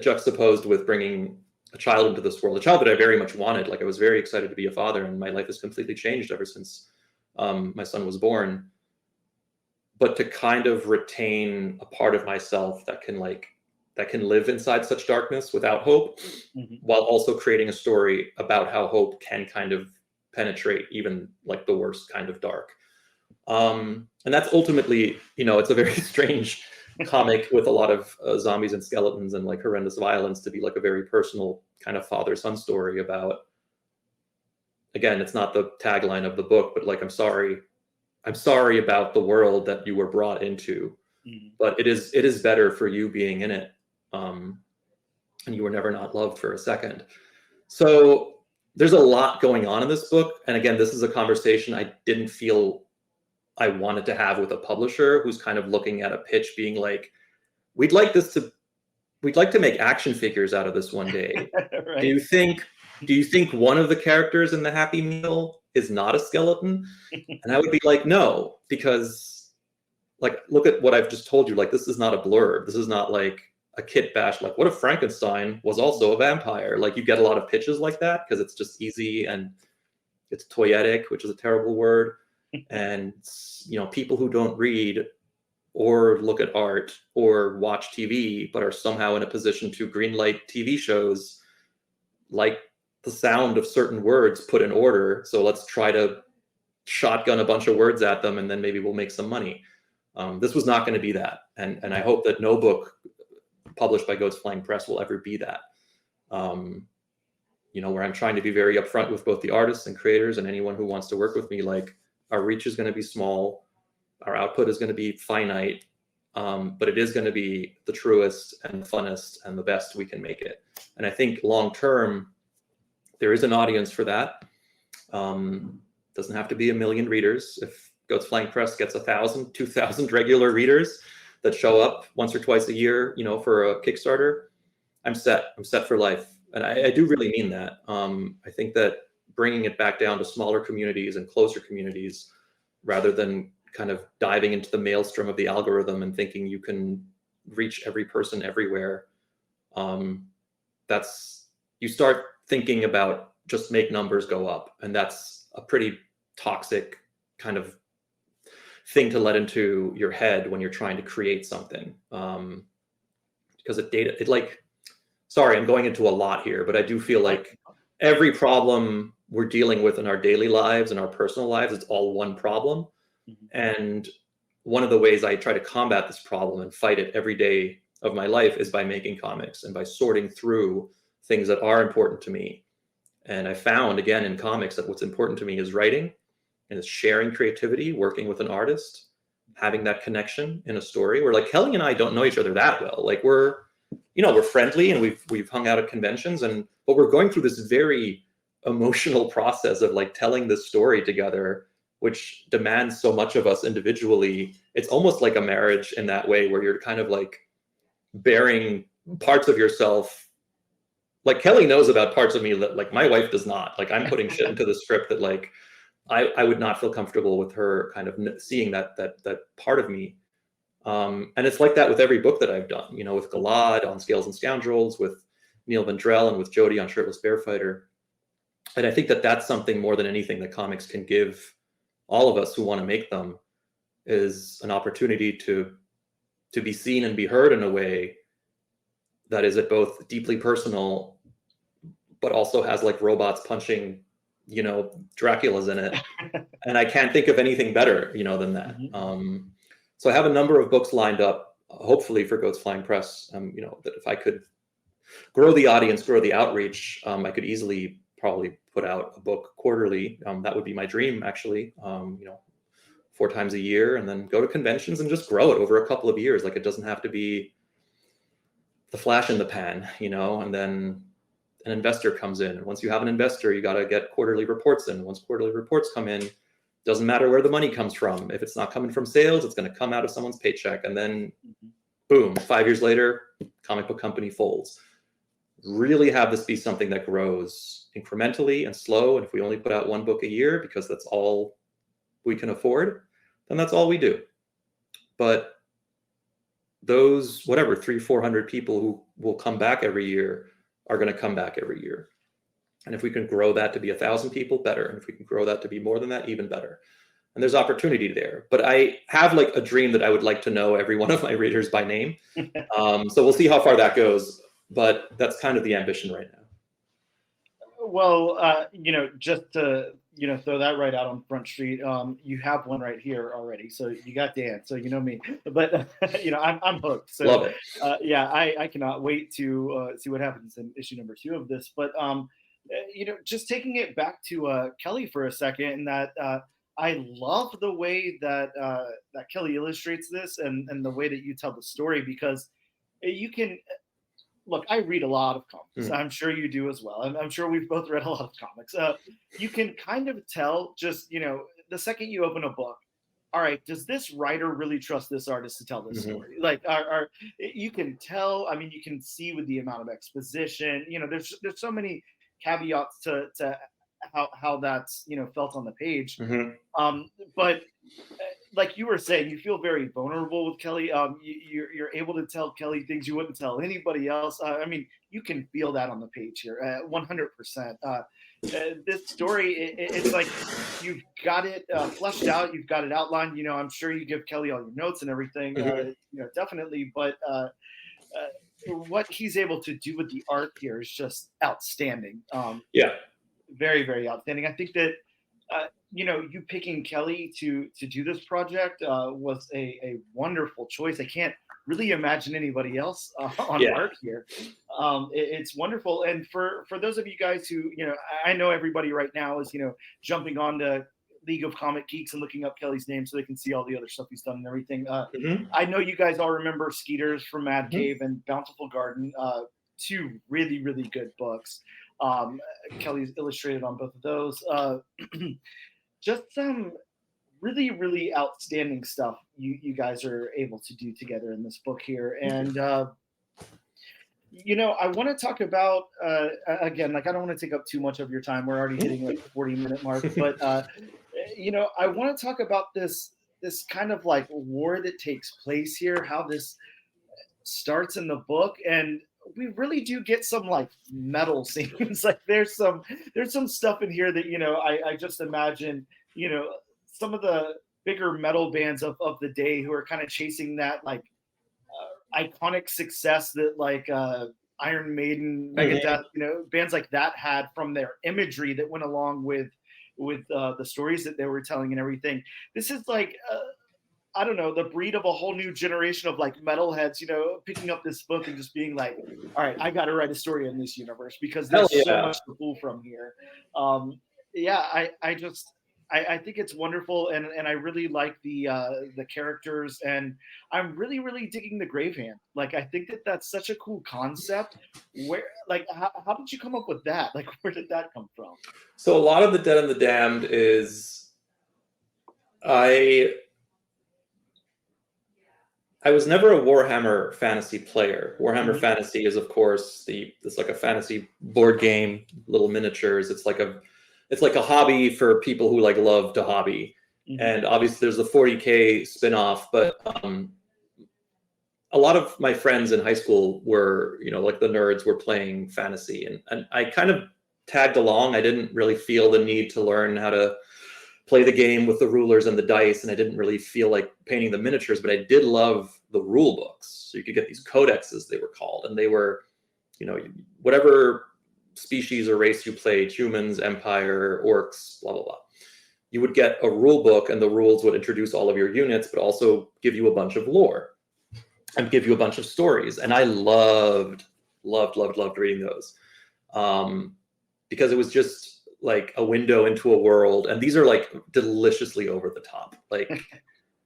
juxtaposed with bringing a child into this world, a child that I very much wanted. Like I was very excited to be a father, and my life has completely changed ever since my son was born, but to kind of retain a part of myself that can live inside such darkness without hope, while also creating a story about how hope can kind of penetrate even like the worst kind of dark. And that's ultimately, it's a very strange comic with a lot of zombies and skeletons and like horrendous violence to be like a very personal kind of father-son story about, again, it's not the tagline of the book, but like, I'm sorry about the world that you were brought into, but it is better for you being in it. And you were never not loved for a second. So there's a lot going on in this book. And again, this is a conversation I didn't feel I wanted to have with a publisher who's kind of looking at a pitch being like, we'd like to make action figures out of this one day. Right. Do you think one of the characters in the Happy Meal is not a skeleton? And I would be like, no, because like, look at what I've just told you. Like, this is not a blurb. This is not like a kit bash. Like, what if Frankenstein was also a vampire? Like, you get a lot of pitches like that because it's just easy and it's toyetic, which is a terrible word. And, people who don't read or look at art or watch TV, but are somehow in a position to greenlight TV shows, like the sound of certain words put in order. So let's try to shotgun a bunch of words at them and then maybe we'll make some money. This was not going to be that. And I hope that no book published by Goat's Flying Press will ever be that. Where I'm trying to be very upfront with both the artists and creators and anyone who wants to work with me, like, our reach is going to be small, our output is going to be finite, but it is going to be the truest and the funnest and the best we can make it. And I think long term, there is an audience for that. Doesn't have to be 1 million readers. If Goat's Flying Press gets 1,000, 2,000 regular readers that show up once or twice a year, for a Kickstarter, I'm set for life. And I do really mean that. I think that bringing it back down to smaller communities and closer communities, rather than kind of diving into the maelstrom of the algorithm and thinking you can reach every person everywhere. You start thinking about just make numbers go up. And that's a pretty toxic kind of thing to let into your head when you're trying to create something. Because sorry, I'm going into a lot here, but I do feel like every problem we're dealing with in our daily lives and our personal lives, it's all one problem. And one of the ways I try to combat this problem and fight it every day of my life is by making comics and by sorting through things that are important to me. And I found, again, in comics that what's important to me is writing and it's sharing creativity, working with an artist, having that connection in a story where, like, Kelly and I don't know each other that well. Like, we're friendly and we've hung out at conventions, but we're going through this very emotional process of like telling this story together, which demands so much of us individually. It's almost like a marriage in that way, where you're kind of like bearing parts of yourself. Like, Kelly knows about parts of me that like my wife does not. Like, I'm putting shit into the script that like I would not feel comfortable with her kind of seeing that part of me. And it's like that with every book that I've done, with Galad on Scales and Scoundrels, with Neil Vendrell, and with Jody on Shirtless Bear Fighter. And I think that that's something more than anything that comics can give all of us who want to make them, is an opportunity to be seen and be heard in a way that is at both deeply personal, but also has like robots punching, Dracula's in it. And I can't think of anything better, than that. So I have a number of books lined up, hopefully for Goat's Flying Press. That if I could grow the audience, grow the outreach, I could easily probably put out a book quarterly. That would be my dream, actually. 4 times a year, and then go to conventions and just grow it over a couple of years. Like, it doesn't have to be the flash in the pan, and then an investor comes in. And once you have an investor, you got to get quarterly reports in. Once quarterly reports come in, doesn't matter where the money comes from. If it's not coming from sales, it's going to come out of someone's paycheck. And then boom, 5 years later, comic book company folds. Really have this be something that grows incrementally and slow. And if we only put out 1 book a year because that's all we can afford, then that's all we do. But those, 300-400 people who will come back every year are going to come back every year. And if we can grow that to be 1,000 people, better. And if we can grow that to be more than that, even better. and there's opportunity there. But I have like a dream that I would like to know every one of my readers by name. So we'll see how far that goes. But that's kind of the ambition right now. Well, just to throw that right out on Front Street, you have one right here already. So you got Dan, so you know me. But I'm hooked. So Love it. I cannot wait to see what happens in issue number 2 of this. But just taking it back to Kelly for a second, and that I love the way that Kelly illustrates this, and the way that you tell the story, because you can. Look, I read a lot of comics. I'm sure you do as well. I'm sure we've both read a lot of comics. You can kind of tell just, the second you open a book, all right, does this writer really trust this artist to tell this story? Like, you can tell, you can see with the amount of exposition, there's so many caveats to how that's, felt on the page. But like you were saying, you feel very vulnerable with Kelly. You're able to tell Kelly things you wouldn't tell anybody else. You can feel that on the page here, 100%. This story, it's like you've got it fleshed out, you've got it outlined. I'm sure you give Kelly all your notes and everything. Definitely. But what he's able to do with the art here is just outstanding. Very, very outstanding. I think that. You picking Kelly to do this project was a wonderful choice. I can't really imagine anybody else on art here. It's wonderful. And for those of you guys who, I know everybody right now is, jumping on to League of Comic Geeks and looking up Kelly's name so they can see all the other stuff he's done and everything. I know you guys all remember Skeeters from Mad Cave and Bountiful Garden, 2 really, really good books. Kelly's illustrated on both of those. Just some really, really outstanding stuff you guys are able to do together in this book here. And, I want to talk about, again, like, I don't want to take up too much of your time. We're already hitting like the 40-minute mark. But, I want to talk about this kind of like war that takes place here, how this starts in the book. And we really do get some like metal scenes. Like there's some stuff in here that, I just imagine, some of the bigger metal bands of the day who are kind of chasing that like iconic success that like Iron Maiden, Megadeth, bands like that had from their imagery that went along with the stories that they were telling and everything. This is like, I don't know, the breed of a whole new generation of like metalheads, picking up this book and just being like, all right, I got to write a story in this universe because there's so much to pull from here. I think it's wonderful, and I really like the characters, and I'm really, really digging the Grave Hand. Like, I think that's such a cool concept. Where, like, how did you come up with that? Like, where did that come from? So a lot of the Dead and the Damned is I was never a Warhammer fantasy player. Warhammer Fantasy is, of course, it's like a fantasy board game, little miniatures. It's like a hobby for people who like love to hobby. And obviously there's the 40K spin-off, but a lot of my friends in high school were, like the nerds were playing fantasy, and I kind of tagged along. I didn't really feel the need to learn how to play the game with the rulers and the dice, and I didn't really feel like painting the miniatures, but I did love the rule books. So you could get these codexes, they were called, and they were, whatever species or race you played, humans, empire, orcs, blah, blah, blah. You would get a rule book, and the rules would introduce all of your units, but also give you a bunch of lore and give you a bunch of stories. And I loved reading those because it was just like a window into a world, and these are like deliciously over the top. Like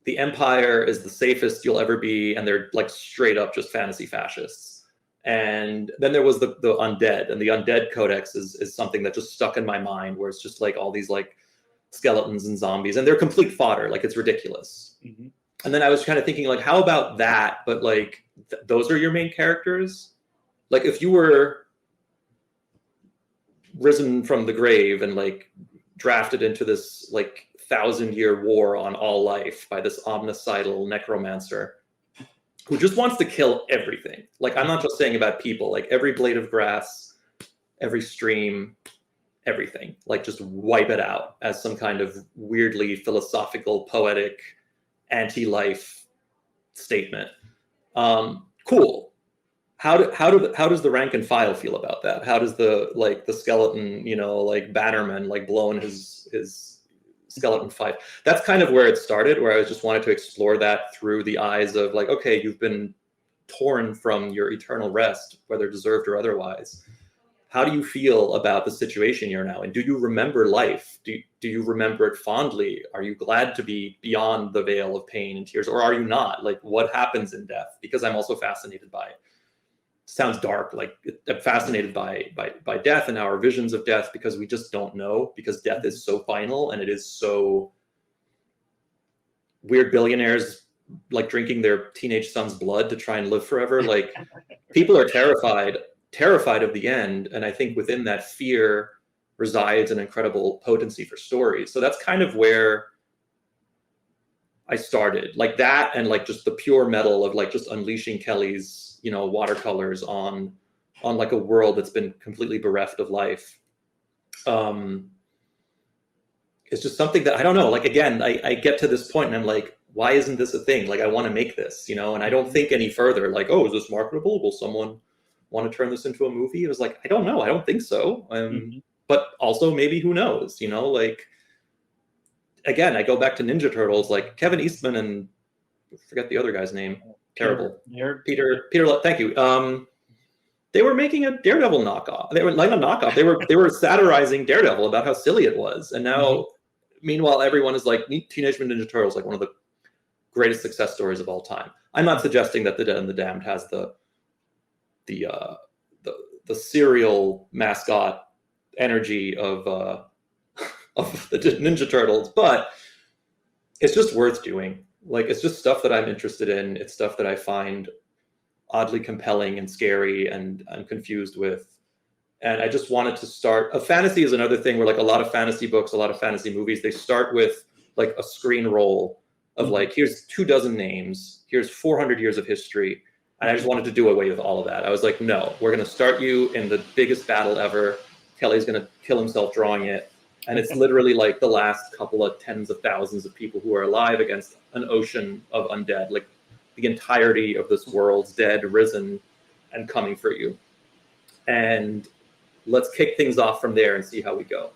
the Empire is the safest you'll ever be, and they're like straight up just fantasy fascists. And then there was the undead, and the undead codex is something that just stuck in my mind, where it's just like all these like skeletons and zombies, and they're complete fodder. Like it's ridiculous. And then I was kind of thinking, like, how about that? But like those are your main characters. Like if you were risen from the grave and like drafted into this like 1,000-year war on all life by this omnicidal necromancer who just wants to kill everything. Like, I'm not just saying about people, like every blade of grass, every stream, everything, like just wipe it out as some kind of weirdly philosophical, poetic, anti-life statement. Cool. How does the rank and file feel about that? How does the skeleton, like Bannerman, like blowing his skeleton fight? That's kind of where it started, where I just wanted to explore that through the eyes of like, okay, you've been torn from your eternal rest, whether deserved or otherwise. How do you feel about the situation you're now in? Do you remember life? Do you remember it fondly? Are you glad to be beyond the veil of pain and tears, or are you not? Like, what happens in death? Because I'm also fascinated by it. Sounds dark. Like, I'm fascinated by death and our visions of death, because we just don't know, because death is so final and it is so weird. Billionaires like drinking their teenage son's blood to try and live forever. Like, people are terrified of the end, and I think within that fear resides an incredible potency for stories. So that's kind of where I started, like that, and like just the pure metal of like just unleashing Kelly's watercolors on like a world that's been completely bereft of life. It's just something that I don't know, like, again, I get to this point and I'm like, why isn't this a thing? Like, I want to make this, and I don't think any further, like, oh, is this marketable? Will someone want to turn this into a movie? It was like, I don't know. I don't think so. But also maybe, who knows, like, again, I go back to Ninja Turtles, like Kevin Eastman and I forget the other guy's name. Terrible. Peter, thank you. They were making a Daredevil knockoff. They were like a knockoff. They were satirizing Daredevil about how silly it was. And now, meanwhile, everyone is like, Teenage Mutant Ninja Turtles, like one of the greatest success stories of all time. I'm not suggesting that The Dead and the Damned has the serial mascot energy of the Ninja Turtles, but it's just worth doing. Like, it's just stuff that I'm interested in. It's stuff that I find oddly compelling and scary and I'm confused with. And I just wanted to start. A fantasy is another thing where, like, a lot of fantasy books, a lot of fantasy movies, they start with like a screen roll of like, here's 24 names, here's 400 years of history. And I just wanted to do away with all of that. I was like, no, we're going to start you in the biggest battle ever. Kelly's going to kill himself drawing it. And it's literally like the last couple of tens of thousands of people who are alive against an ocean of undead. Like, the entirety of this world's dead, risen, and coming for you. And let's kick things off from there and see how we go.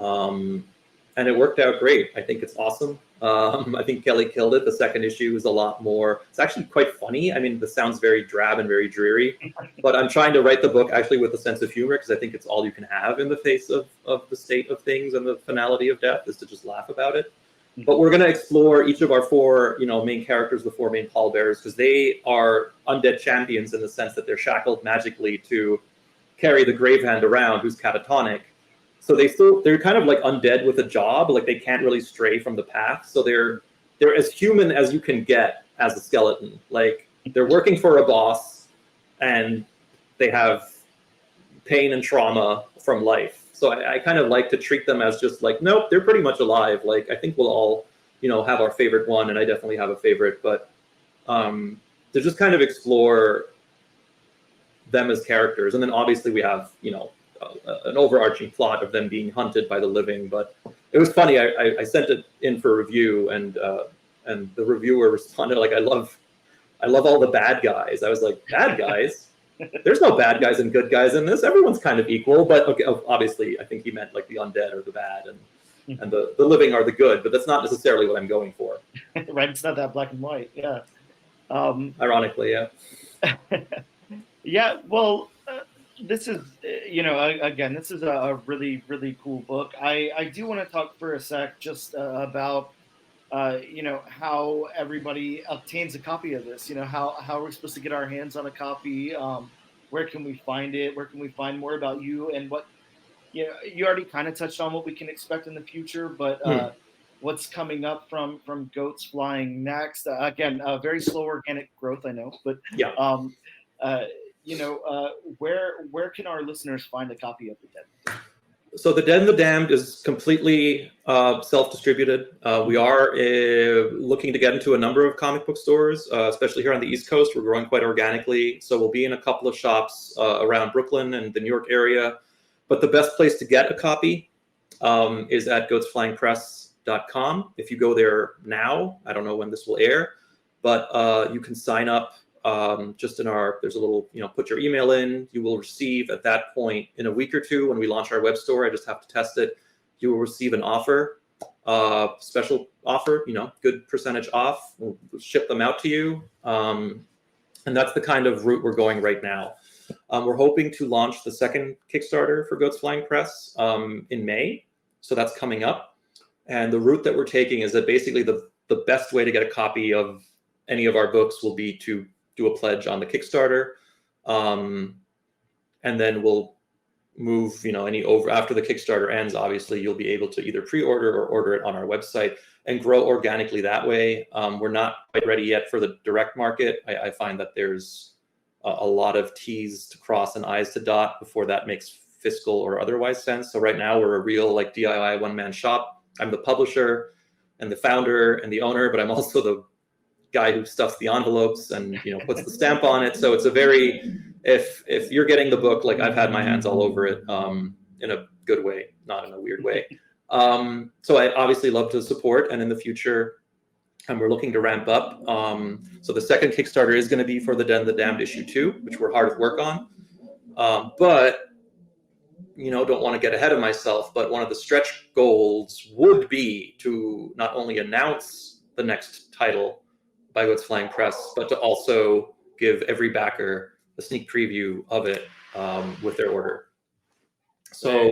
And it worked out great. I think it's awesome. I think Kelly killed it. The second issue is a lot more, it's actually quite funny. I mean, this sounds very drab and very dreary, but I'm trying to write the book actually with a sense of humor, because I think it's all you can have in the face of the state of things and the finality of death, is to just laugh about it. But we're going to explore each of our four, main characters, the four main pallbearers, because they are undead champions in the sense that they're shackled magically to carry the grave hand around, who's catatonic. So they're kind of like undead with a job, like they can't really stray from the path. So they're as human as you can get as a skeleton. Like, they're working for a boss and they have pain and trauma from life. So I kind of like to treat them as just like, nope, they're pretty much alive. Like, I think we'll all, have our favorite one, and I definitely have a favorite, but to just kind of explore them as characters. And then obviously we have, an overarching plot of them being hunted by the living. But it was funny. I sent it in for review, and the reviewer responded like, I love all the bad guys. I was like, bad guys? There's no bad guys and good guys in this. Everyone's kind of equal. But okay, obviously, I think he meant like the undead are the bad, and the living are the good. But that's not necessarily what I'm going for. Right? It's not that black and white. Yeah. Ironically, yeah. Yeah. Well. This is, again, this is a really, really cool book. I do want to talk for a sec just about, how everybody obtains a copy of this. How are we supposed to get our hands on a copy? Where can we find it? Where can we find more about you? And what, you already kind of touched on what we can expect in the future, but what's coming up from Goats Flying next? Again, very slow organic growth, I know, but yeah. Where can our listeners find a copy of The Dead? So The Dead and the Damned is completely self-distributed. We are looking to get into a number of comic book stores, especially here on the East Coast. We're growing quite organically. So we'll be in a couple of shops around Brooklyn and the New York area. But the best place to get a copy is at goatsflyingpress.com. If you go there now, I don't know when this will air, but you can sign up just in there's a little, put your email in. You will receive at that point in a week or two when we launch our web store. I just have to test it. You will receive an offer, special offer, good percentage off. We'll ship them out to you. And that's the kind of route we're going right now. We're hoping to launch the second Kickstarter for Goats Flying Press in May. So that's coming up. And the route that we're taking is that basically the best way to get a copy of any of our books will be to do a pledge on the Kickstarter. And then we'll move, after the Kickstarter ends, obviously you'll be able to either pre-order or order it on our website and grow organically that way. We're not quite ready yet for the direct market. I find that there's a lot of T's to cross and I's to dot before that makes fiscal or otherwise sense. So right now we're a real DIY one-man shop. I'm the publisher and the founder and the owner, but I'm also the guy who stuffs the envelopes and puts the stamp on it. So it's a very, if you're getting the book, I've had my hands all over it in a good way, not in a weird way. So I obviously love to support, and in the future, and we're looking to ramp up. So the second Kickstarter is going to be for The Den of the Damned issue 2, which we're hard at work on. But, don't want to get ahead of myself, but one of the stretch goals would be to not only announce the next title by Goats Flying Press, but to also give every backer a sneak preview of it with their order. So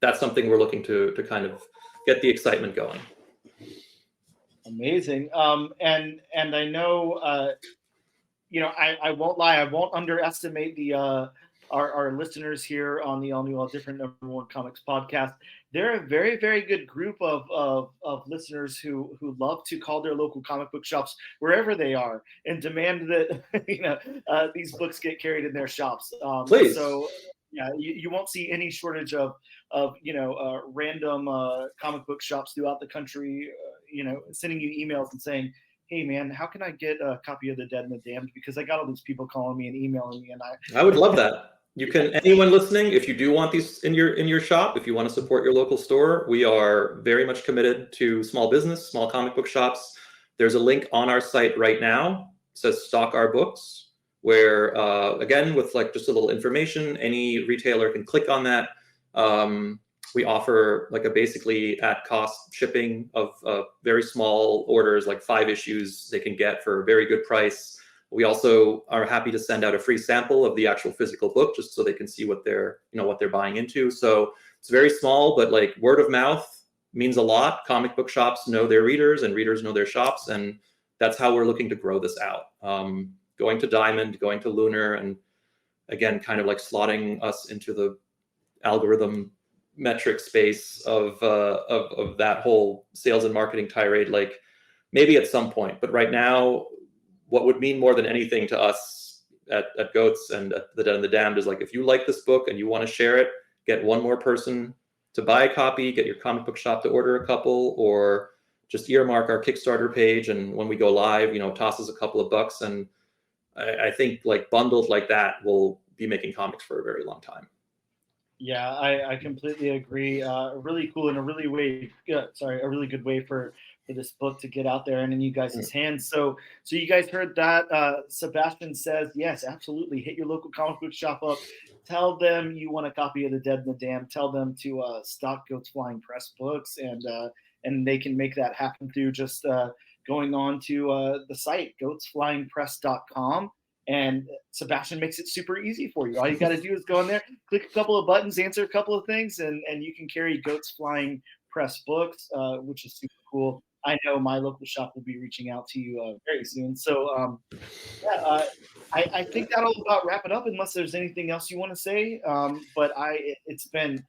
that's something we're looking to kind of get the excitement going. Amazing. And I know, I won't lie. I won't underestimate our listeners here on the All New, All Different #1 Comics podcast. They're a very, very good group of listeners who love to call their local comic book shops wherever they are and demand that these books get carried in their shops. Please. So yeah, you won't see any shortage of random comic book shops throughout the country, sending you emails and saying, hey man, how can I get a copy of The Dead and the Damned? Because I got all these people calling me and emailing me, and I would love that. You can, anyone listening, if you do want these in your shop, if you want to support your local store, we are very much committed to small business, small comic book shops. There's a link on our site right now. It says stock our books, where again, with just a little information, any retailer can click on that. We offer a basically at cost shipping of very small orders, 5 issues they can get for a very good price. We also are happy to send out a free sample of the actual physical book, just so they can see what they're buying into. So it's very small, but word of mouth means a lot. Comic book shops know their readers, and readers know their shops, and that's how we're looking to grow this out. Going to Diamond, going to Lunar, and again, kind of slotting us into the algorithm metric space of that whole sales and marketing tirade, maybe at some point. But right now, what would mean more than anything to us at Goats and at The Den of the Damned is if you like this book and you want to share it, get one more person to buy a copy, get your comic book shop to order a couple, or just earmark our Kickstarter page, and when we go live, toss us a couple of bucks. And I think bundled like that will be making comics for a very long time. Yeah, I completely agree. Really cool and a really good way for this book to get out there and in you guys' hands. So you guys heard that. Sebastian says, yes, absolutely. Hit your local comic book shop up. Tell them you want a copy of The Dead and the Damned. Tell them to stock Goats Flying Press books, and they can make that happen through just going on to the site, goatsflyingpress.com. And Sebastian makes it super easy for you. All you got to do is go in there, click a couple of buttons, answer a couple of things, and you can carry Goats Flying Press books, which is super cool. I know my local shop will be reaching out to you very soon. So, I think that'll about wrap it up, unless there's anything else you want to say. But it's been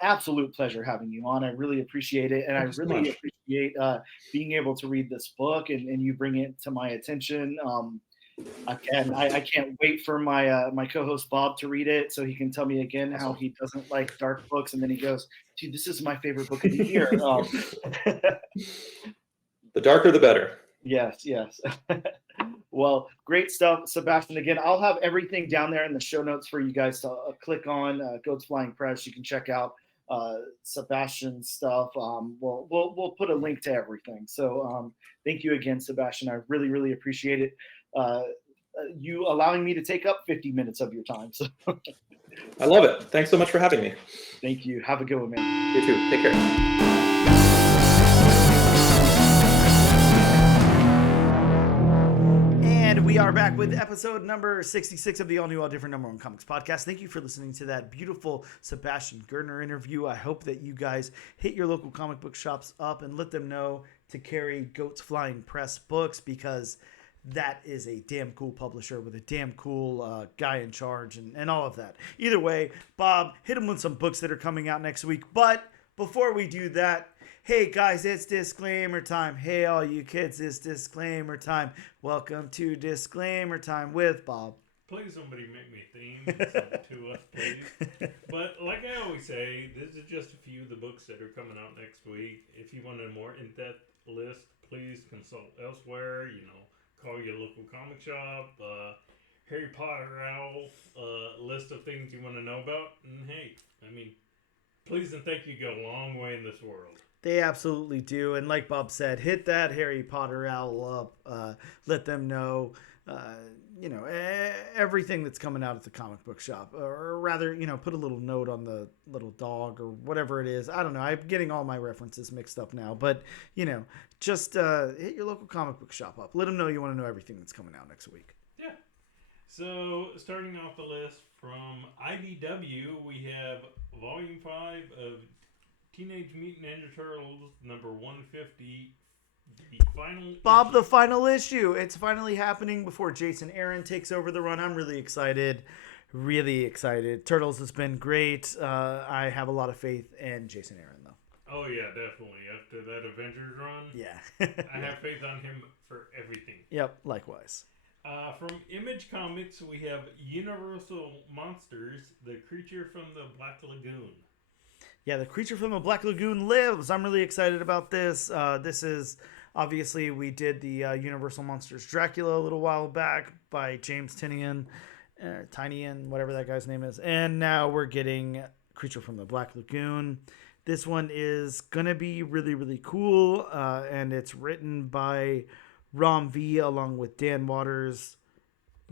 absolute pleasure having you on. I really appreciate it, and I really appreciate being able to read this book and you bring it to my attention. I can't wait for my co-host Bob to read it so he can tell me again how he doesn't like dark books, and then he goes, dude, this is my favorite book of the year. The darker the better. Yes. Well, great stuff, Sebastian. Again, I'll have everything down there in the show notes for you guys to click on. Goats Flying Press. You can check out Sebastian's stuff. We'll put a link to everything. So thank you again, Sebastian. I really, really appreciate it. You allowing me to take up 50 minutes of your time. So I love it. Thanks so much for having me. Thank you. Have a good one, man. You too. Take care. We are back with episode number 66 of the all new, all different number one comics podcast. Thank you for listening to that beautiful Sebastian Girner interview. I hope that you guys hit your local comic book shops up and let them know to carry Goats Flying Press books, because that is a damn cool publisher with a damn cool guy in charge and all of that. Either way, Bob, hit him with some books that are coming out next week. But before we do that, hey guys, it's disclaimer time. Hey all you kids, it's disclaimer time. Welcome to disclaimer time with Bob. Please somebody make me a theme to us, please. But like I always say, this is just a few of the books that are coming out next week. If you want a more in-depth list, please consult elsewhere. Call your local comic shop. Harry Potter Owl list of things you want to know about. And hey, please and thank you go a long way in this world. They absolutely do. And like Bob said, hit that Harry Potter owl up. Let them know, everything that's coming out at the comic book shop. Or rather, put a little note on the little dog or whatever it is. I don't know. I'm getting all my references mixed up now. But, just hit your local comic book shop up. Let them know you want to know everything that's coming out next week. Yeah. So, starting off the list from IDW, we have Volume 5 of Teenage Mutant Ninja Turtles, number 150, the final Bob, issue. the final issue. It's finally happening before Jason Aaron takes over the run. I'm really excited. Really excited. Turtles has been great. I have a lot of faith in Jason Aaron, though. Oh, yeah, definitely. After that Avengers run, Yeah. I have faith on him for everything. Yep, likewise. From Image Comics, we have Universal Monsters, the creature from the Black Lagoon. Yeah, the creature from the Black Lagoon lives. I'm really excited about this. This is, obviously, we did the Universal Monsters Dracula a little while back by James Tynion, whatever that guy's name is. And now we're getting Creature from the Black Lagoon. This one is going to be really, really cool. And it's written by Ram V along with Dan Waters.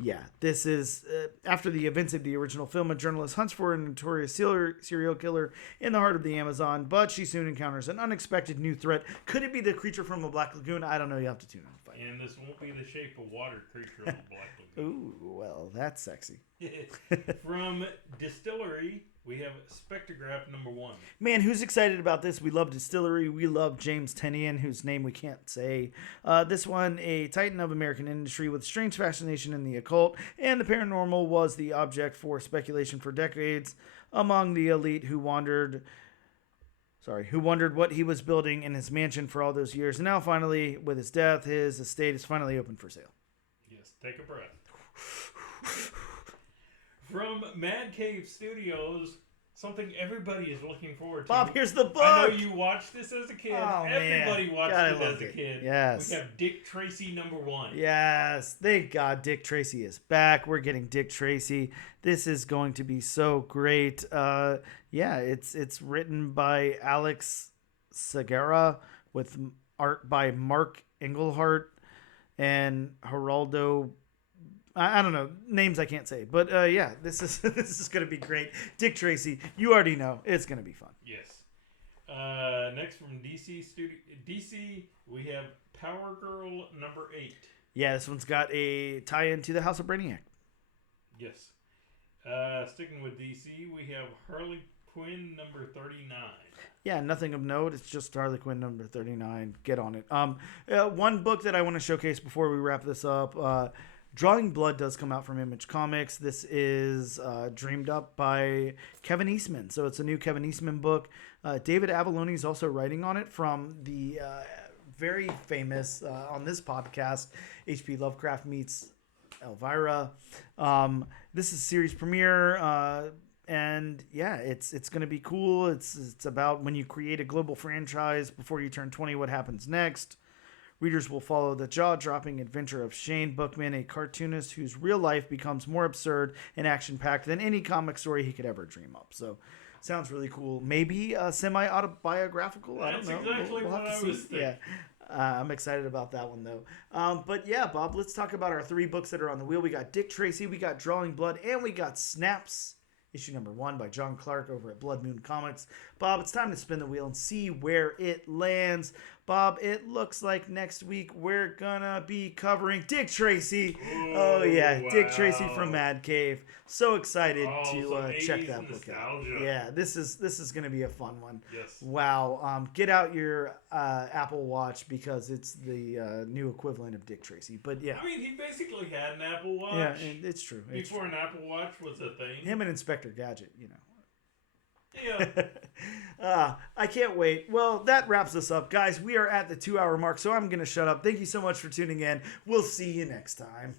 Yeah, this is after the events of the original film, a journalist hunts for a notorious serial killer in the heart of the Amazon, but she soon encounters an unexpected new threat. Could it be the creature from the Black Lagoon? I don't know. You have to tune in to find. And this won't be the shape of water creature of the Black Lagoon. Ooh, well, that's sexy. From Distillery, we have Spectrograph number 1. Man, who's excited about this? We love Distillery. We love James Tynion, whose name we can't say. This one, a titan of American industry with strange fascination in the occult and the paranormal, was the object for speculation for decades among the elite who wondered what he was building in his mansion for all those years. And now finally, with his death, his estate is finally open for sale. Yes, take a breath. From Mad Cave Studios, something everybody is looking forward to. Bob, here's the book. I know you watched this as a kid. Oh, Everybody man. watched God, it as a kid. Yes. We have Dick Tracy number 1. Yes. Thank God Dick Tracy is back. We're getting Dick Tracy. This is going to be so great. It's written by Alex Segarra with art by Mark Engelhardt and Geraldo. I don't know, names I can't say, but this is gonna be great. Dick Tracy, you already know it's gonna be fun. Yes. Next from DC, we have Power Girl number 8. Yeah, this one's got a tie-in to the House of Brainiac. Yes. Sticking with DC, we have Harley Quinn number 39. Yeah, nothing of note. It's just Harley Quinn number 39. Get on it. One book that I want to showcase before we wrap this up. Drawing Blood does come out from Image Comics. This is dreamed up by Kevin Eastman. So it's a new Kevin Eastman book. David Avalone is also writing on it from the very famous, on this podcast, H.P. Lovecraft Meets Elvira. This is series premiere. And yeah, it's going to be cool. It's about when you create a global franchise before you turn 20, what happens next. Readers will follow the jaw-dropping adventure of Shane Bookman, a cartoonist whose real life becomes more absurd and action-packed than any comic story he could ever dream up. So, sounds really cool. Maybe semi-autobiographical. I don't know. That's exactly we'll what have to I was see. thinking. Yeah. I'm excited about that one, though. But yeah, Bob, let's talk about our 3 books that are on the wheel. We got Dick Tracy, we got Drawing Blood, and we got Snaps, issue number 1 by John Clark over at Blood Moon Comics. Bob, it's time to spin the wheel and see where it lands. Bob, it looks like next week we're gonna be covering Dick Tracy. Oh yeah, wow. Dick Tracy from Mad Cave. So excited to some check 80s that book out. nostalgia. Yeah, this is gonna be a fun one. Yes. Wow. Get out your Apple Watch because it's the new equivalent of Dick Tracy. But yeah. I mean, he basically had an Apple Watch. Yeah, and it's true. It's Before true. an Apple Watch was a thing. Him and Inspector Gadget, you know. Yeah. I can't wait. Well, that wraps us up, guys. We are at the 2-hour mark, so I'm going to shut up. Thank you so much for tuning in. We'll see you next time.